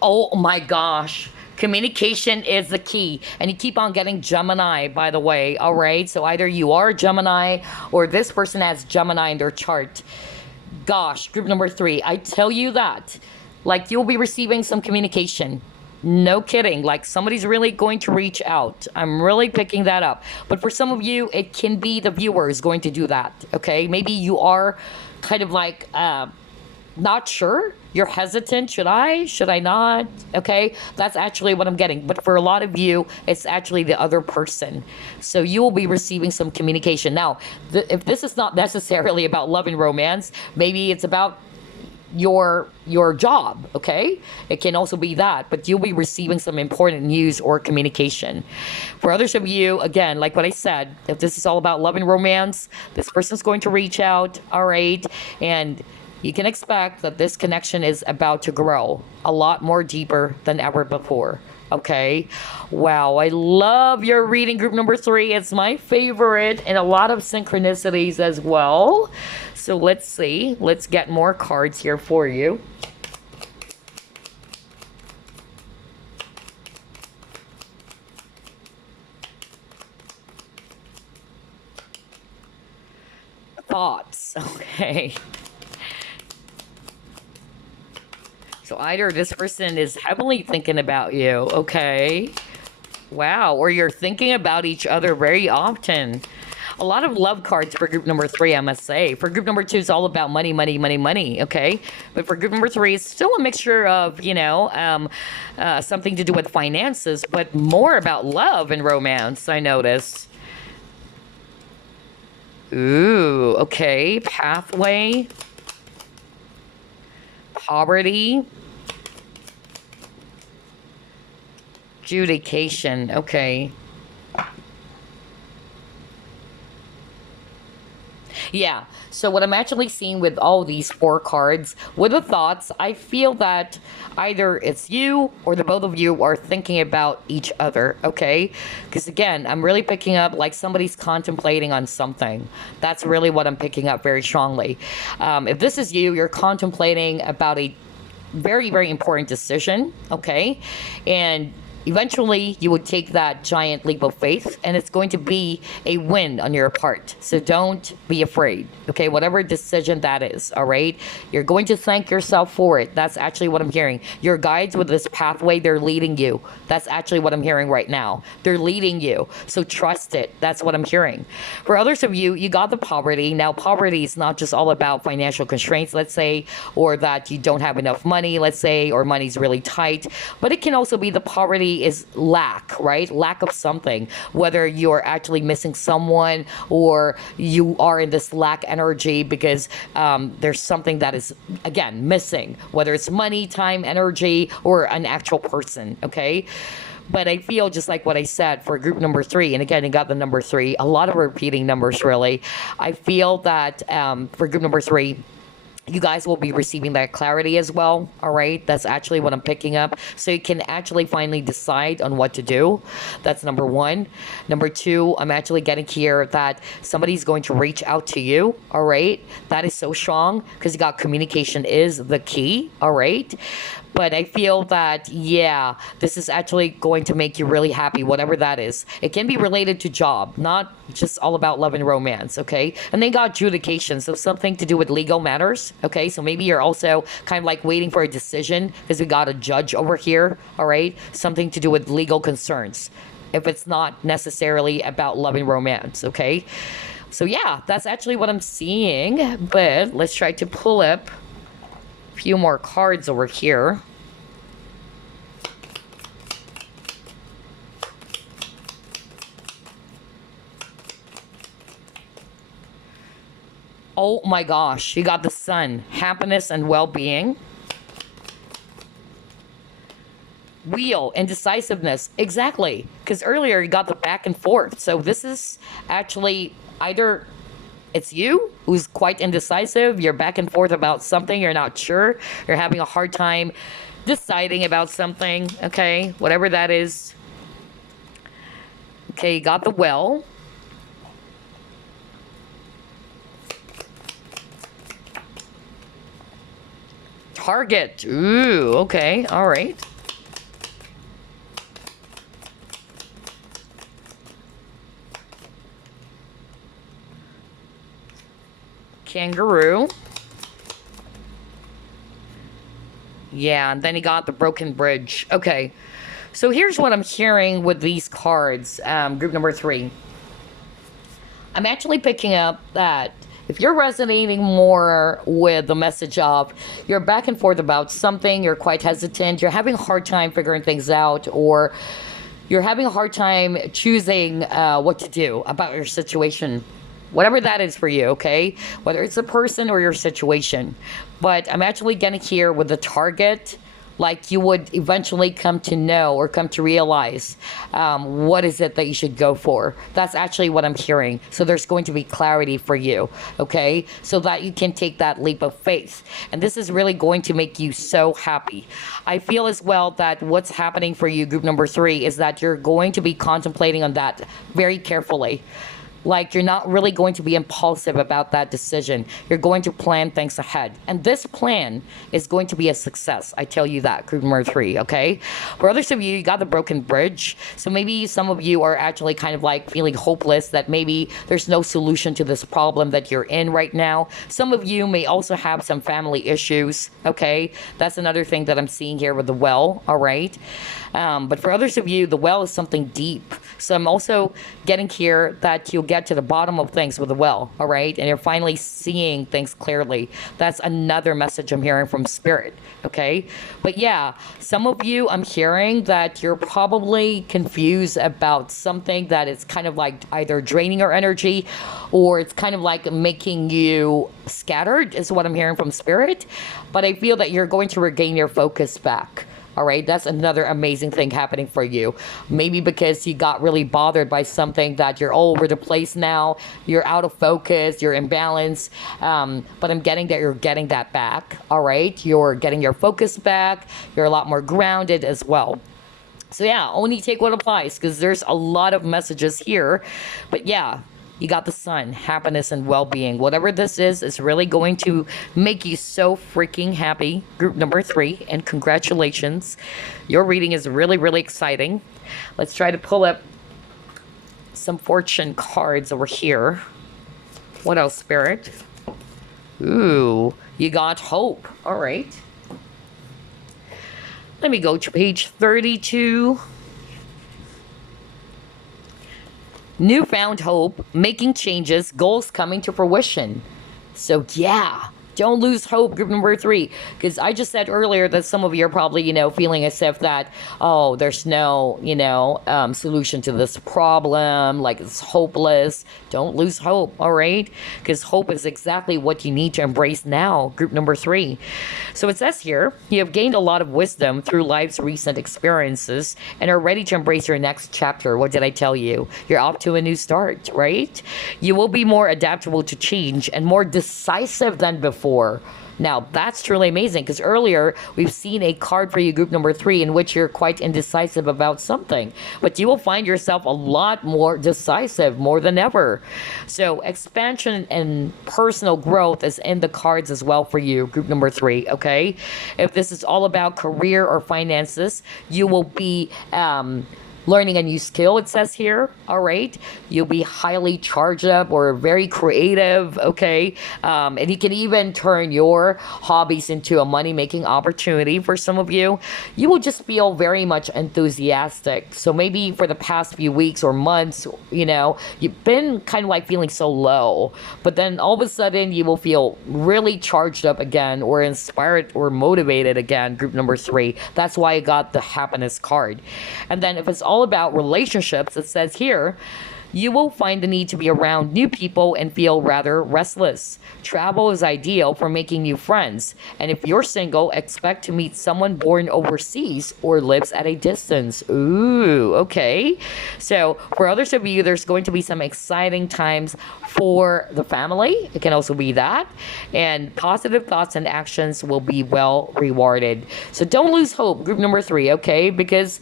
Oh my gosh. Communication is the key. And you keep on getting Gemini, by the way. All right. So either you are Gemini or this person has Gemini in their chart. Gosh, group number 3. I tell you that. Like you'll be receiving some communication. No kidding. Like somebody's really going to reach out. I'm really picking that up. But for some of you, it can be the viewer is going to do that. Okay. Maybe you are kind of like, not sure. You're hesitant. Should I not? Okay. That's actually what I'm getting. But for a lot of you, it's actually the other person. So you will be receiving some communication. Now, if this is not necessarily about love and romance, maybe it's about your job, okay? It can also be that, but you'll be receiving some important news or communication. For others of you, again, like what I said, if this is all about love and romance, this person's going to reach out, all right? And you can expect that this connection is about to grow a lot more deeper than ever before. Okay. Wow. I love your reading, group number 3. It's my favorite, and a lot of synchronicities as well. So let's see. Let's get more cards here for you. Thoughts. Okay. So either this person is heavily thinking about you, okay? Wow, or you're thinking about each other very often. A lot of love cards for group number 3, I must say. For group number 2, it's all about money, money, money, money, okay? But for group number 3, it's still a mixture of, you know, something to do with finances, but more about love and romance, I notice. Ooh, okay. Pathway. Poverty. Adjudication. Okay. Yeah. So what I'm actually seeing with all these 4 cards, with the thoughts, I feel that either it's you or the both of you are thinking about each other, okay? Because again, I'm really picking up like somebody's contemplating on something. That's really what I'm picking up very strongly. If this is you, you're contemplating about a very, very important decision, okay? And eventually you would take that giant leap of faith, and it's going to be a win on your part. So don't be afraid, okay? Whatever decision that is, all right? You're going to thank yourself for it. That's actually what I'm hearing. Your guides with this pathway, they're leading you. That's actually what I'm hearing right now. They're leading you. So trust it. That's what I'm hearing. For others of you, you got the poverty. Now, poverty is not just all about financial constraints, let's say, or that you don't have enough money, let's say, or money's really tight. But it can also be the poverty is lack, right? Lack of something, whether you're actually missing someone or you are in this lack energy because there's something that is, again, missing, whether it's money, time, energy, or an actual person, okay? But I feel just like what I said for group number 3, and again, you got the number 3, a lot of repeating numbers, really. I feel that for group number 3, you guys will be receiving that clarity as well, all right? That's actually what I'm picking up. So you can actually finally decide on what to do. That's number 1. Number 2, I'm actually getting here that somebody's going to reach out to you, all right? That is so strong because you got communication is the key, all right? But I feel that, yeah, this is actually going to make you really happy, whatever that is. It can be related to job, not just all about love and romance, okay? And they got adjudication, so something to do with legal matters, okay? So maybe you're also kind of like waiting for a decision because we got a judge over here, all right? Something to do with legal concerns, if it's not necessarily about love and romance, okay? So yeah, that's actually what I'm seeing, but let's try to pull up few more cards over here. Oh my gosh, you got the sun, happiness and well-being. Wheel, indecisiveness, exactly, because earlier you got the back and forth. So this is actually either it's you who's quite indecisive, you're back and forth about something, you're not sure, you're having a hard time deciding about something, okay, whatever that is. Okay, you got the well. Target, ooh, okay, all right. Kangaroo. Yeah, and then he got the broken bridge. Okay, so here's what I'm hearing with these cards, group number 3. I'm actually picking up that if you're resonating more with the message of you're back and forth about something, you're quite hesitant, you're having a hard time figuring things out, or you're having a hard time choosing what to do about your situation, whatever that is for you, okay? Whether it's a person or your situation. But I'm actually gonna hear with the target, like you would eventually come to know or come to realize what is it that you should go for. That's actually what I'm hearing. So there's going to be clarity for you, okay? So that you can take that leap of faith. And this is really going to make you so happy. I feel as well that what's happening for you, group number 3, is that you're going to be contemplating on that very carefully. Like you're not really going to be impulsive about that decision. You're going to plan things ahead. And this plan is going to be a success. I tell you that, group number 3, okay? For others of you, you got the broken bridge. So maybe some of you are actually kind of like feeling hopeless that maybe there's no solution to this problem that you're in right now. Some of you may also have some family issues, okay? That's another thing that I'm seeing here with the well, all right? But for others of you, the well is something deep. So I'm also getting here that you'll get to the bottom of things with the well, all right? And you're finally seeing things clearly. That's another message I'm hearing from Spirit, okay? But yeah, some of you, I'm hearing that you're probably confused about something that is kind of like either draining your energy or it's kind of like making you scattered, is what I'm hearing from Spirit. But I feel that you're going to regain your focus back. All right, that's another amazing thing happening for you. Maybe because you got really bothered by something that you're all over the place now. You're out of focus, you're imbalanced. But I'm getting that you're getting that back. All right, you're getting your focus back. You're a lot more grounded as well. So yeah, only take what applies because there's a lot of messages here. But yeah, you got the sun, happiness and well-being. Whatever this is really going to make you so freaking happy. Group number 3, and congratulations. Your reading is really, really exciting. Let's try to pull up some fortune cards over here. What else, Spirit? Ooh, you got hope. All right. Let me go to page 32. Newfound hope, making changes, goals coming to fruition. So yeah, don't lose hope, group number 3, because I just said earlier that some of you are probably, feeling as if that, oh, there's no, solution to this problem, like it's hopeless. Don't lose hope, all right? Because hope is exactly what you need to embrace now, group number 3. So it says here, you have gained a lot of wisdom through life's recent experiences and are ready to embrace your next chapter. What did I tell you? You're off to a new start, right? You will be more adaptable to change and more decisive than before. before. Now, that's truly amazing because earlier we've seen a card for you, group number 3, in which you're quite indecisive about something. But you will find yourself a lot more decisive, more than ever. So, expansion and personal growth is in the cards as well for you, group number 3, okay? If this is all about career or finances, you will be learning a new skill, it says here. All right, you'll be highly charged up or very creative, okay? And you can even turn your hobbies into a money-making opportunity. For some of you, you will just feel very much enthusiastic. So maybe for the past few weeks or months, you know, you've been kind of like feeling so low, but then all of a sudden you will feel really charged up again, or inspired or motivated again, group number 3. That's why I got the happiness card. And then if it's all about relationships, it says here, you will find the need to be around new people and feel rather restless. Travel is ideal for making new friends. And if you're single, expect to meet someone born overseas or lives at a distance. Ooh, okay. So for others of you, there's going to be some exciting times for the family. It can also be that. And positive thoughts and actions will be well rewarded. So don't lose hope, group number 3, okay? Because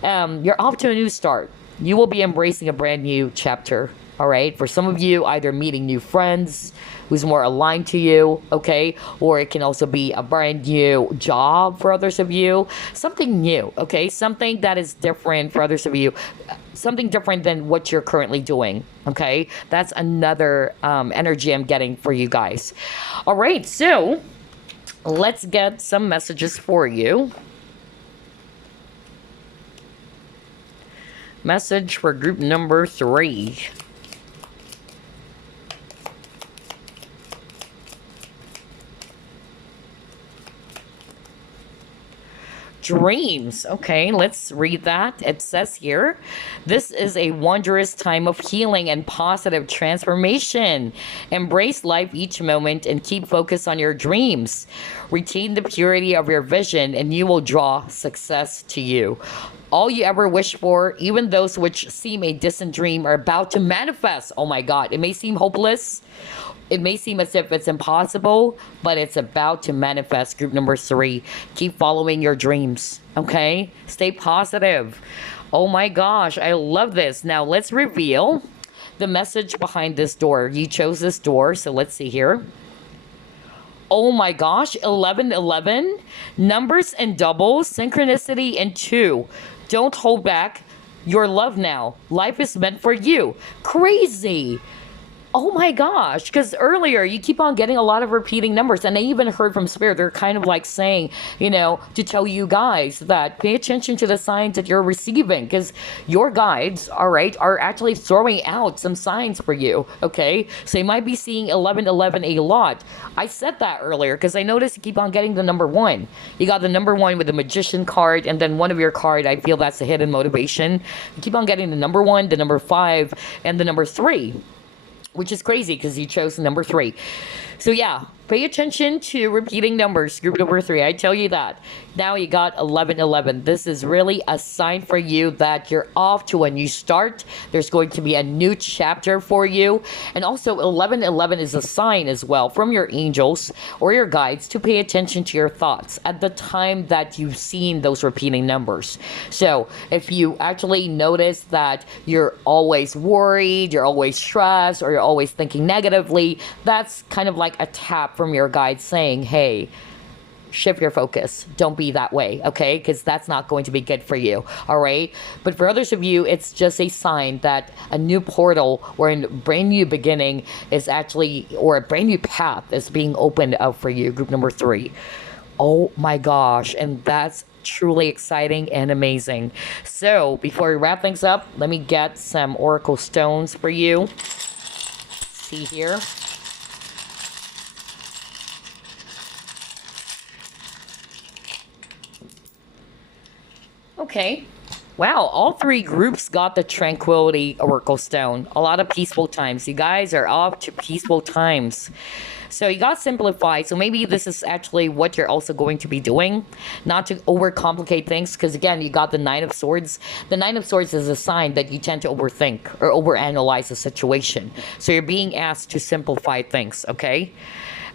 you're off to a new start. You will be embracing a brand new chapter, all right? For some of you, either meeting new friends who's more aligned to you, okay? Or it can also be a brand new job for others of you. Something new, okay? Something that is different for others of you. Something different than what you're currently doing, okay? That's another energy I'm getting for you guys. All right, so let's get some messages for you. Message for group number 3. Dreams. Okay, let's read that. It says here, this is a wondrous time of healing and positive transformation. Embrace life each moment and keep focus on your dreams. Retain the purity of your vision and you will draw success to you. All you ever wish for, even those which seem a distant dream, are about to manifest. Oh my God, it may seem hopeless. It may seem as if it's impossible, but it's about to manifest, group number 3. Keep following your dreams, okay? Stay positive. Oh my gosh, I love this. Now, let's reveal the message behind this door. You chose this door, so let's see here. Oh my gosh, 1111, numbers and doubles, synchronicity and 2. Don't hold back your love now. Life is meant for you. Crazy. Oh my gosh, because earlier you keep on getting a lot of repeating numbers, and I even heard from Spirit, they're kind of like saying, you know, to tell you guys that pay attention to the signs that you're receiving, because your guides, all right, are actually throwing out some signs for you, okay? So you might be seeing 1111 a lot. I said that earlier because I noticed you keep on getting the number 1. You got the number 1 with the Magician card, and then one of your card, I feel that's the hidden motivation. You keep on getting the number 1, the number 5, and the number 3. Which is crazy because you chose number 3. So yeah, pay attention to repeating numbers, group number 3. I tell you that. Now you got 1111. This is really a sign for you that you're off to a new start. There's going to be a new chapter for you. And also 1111 is a sign as well from your angels or your guides to pay attention to your thoughts at the time that you've seen those repeating numbers. So if you actually notice that you're always worried, you're always stressed, or you're always thinking negatively, that's kind of like a tap from your guides saying, hey, shift your focus. Don't be that way, okay? Because that's not going to be good for you, all right? But for others of you, it's just a sign that a new portal or a brand new beginning is actually, or a brand new path is being opened up for you, group number 3. Oh my gosh, and that's truly exciting and amazing. So before we wrap things up, let me get some oracle stones for you. See here. Okay. Wow, all 3 groups got the Tranquility Oracle Stone. A lot of peaceful times. You guys are off to peaceful times. So you got Simplify. So maybe this is actually what you're also going to be doing. Not to overcomplicate things. Because again, you got the 9 of Swords. The 9 of Swords is a sign that you tend to overthink or overanalyze a situation. So you're being asked to simplify things, okay?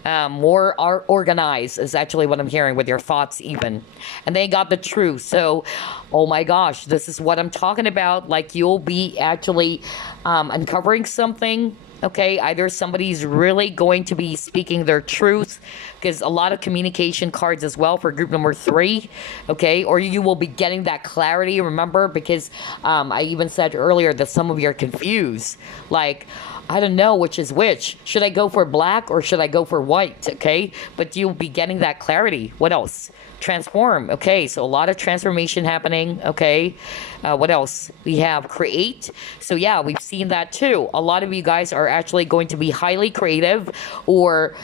more are organized is actually what I'm hearing with your thoughts even. And they got the truth. So, oh my gosh, this is what I'm talking about. Like you'll be actually uncovering something. Okay, either somebody's really going to be speaking their truth, because a lot of communication cards as well for group number 3. Okay, or you will be getting that clarity. Remember, because I even said earlier that some of you are confused. Like, I don't know which is which. Should I go for black or should I go for white? Okay, but you'll be getting that clarity. What else? Transform. Okay, so a lot of transformation happening. Okay, what else? We have create. So yeah, we've seen that too. A lot of you guys are actually going to be highly creative, or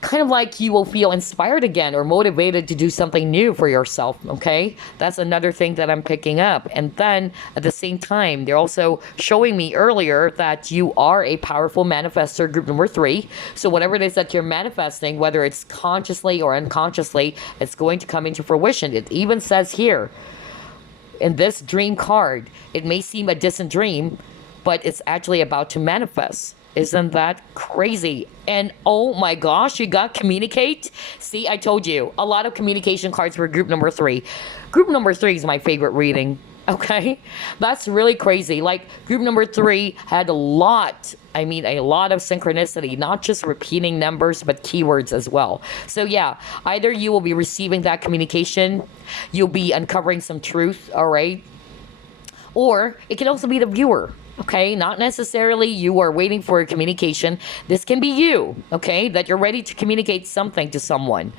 kind of like you will feel inspired again or motivated to do something new for yourself. Okay, that's another thing that I'm picking up. And then at the same time, they're also showing me earlier that you are a powerful manifestor, group number 3. So whatever it is that you're manifesting, whether it's consciously or unconsciously, it's going to come into fruition. It even says here in this dream card, it may seem a distant dream, but it's actually about to manifest. Isn't that crazy? And oh my gosh, you got communicate. See, I told you, a lot of communication cards for group number 3. Group number 3 is my favorite reading. Okay, that's really crazy. Like group number 3 had a lot of synchronicity, not just repeating numbers, but keywords as well. So yeah, either you will be receiving that communication, you'll be uncovering some truth, all right? Or it can also be the viewer. Okay, not necessarily you are waiting for a communication. This can be you, okay, that you're ready to communicate something to someone.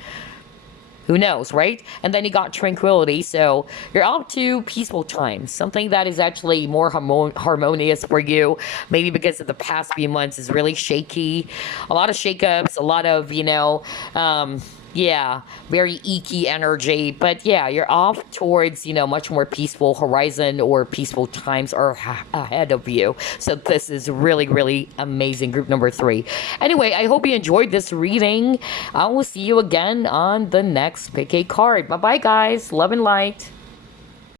Who knows, right? And then you got tranquility, so you're up to peaceful times, something that is actually more harmonious for you, maybe because of the past few months is really shaky, a lot of shakeups, a lot of, very eeky energy. But yeah, you're off towards, much more peaceful horizon, or peaceful times are ahead of you. So this is really, really amazing, group number 3. Anyway, I hope you enjoyed this reading. I will see you again on the next pick a card. Bye-bye, guys. Love and light.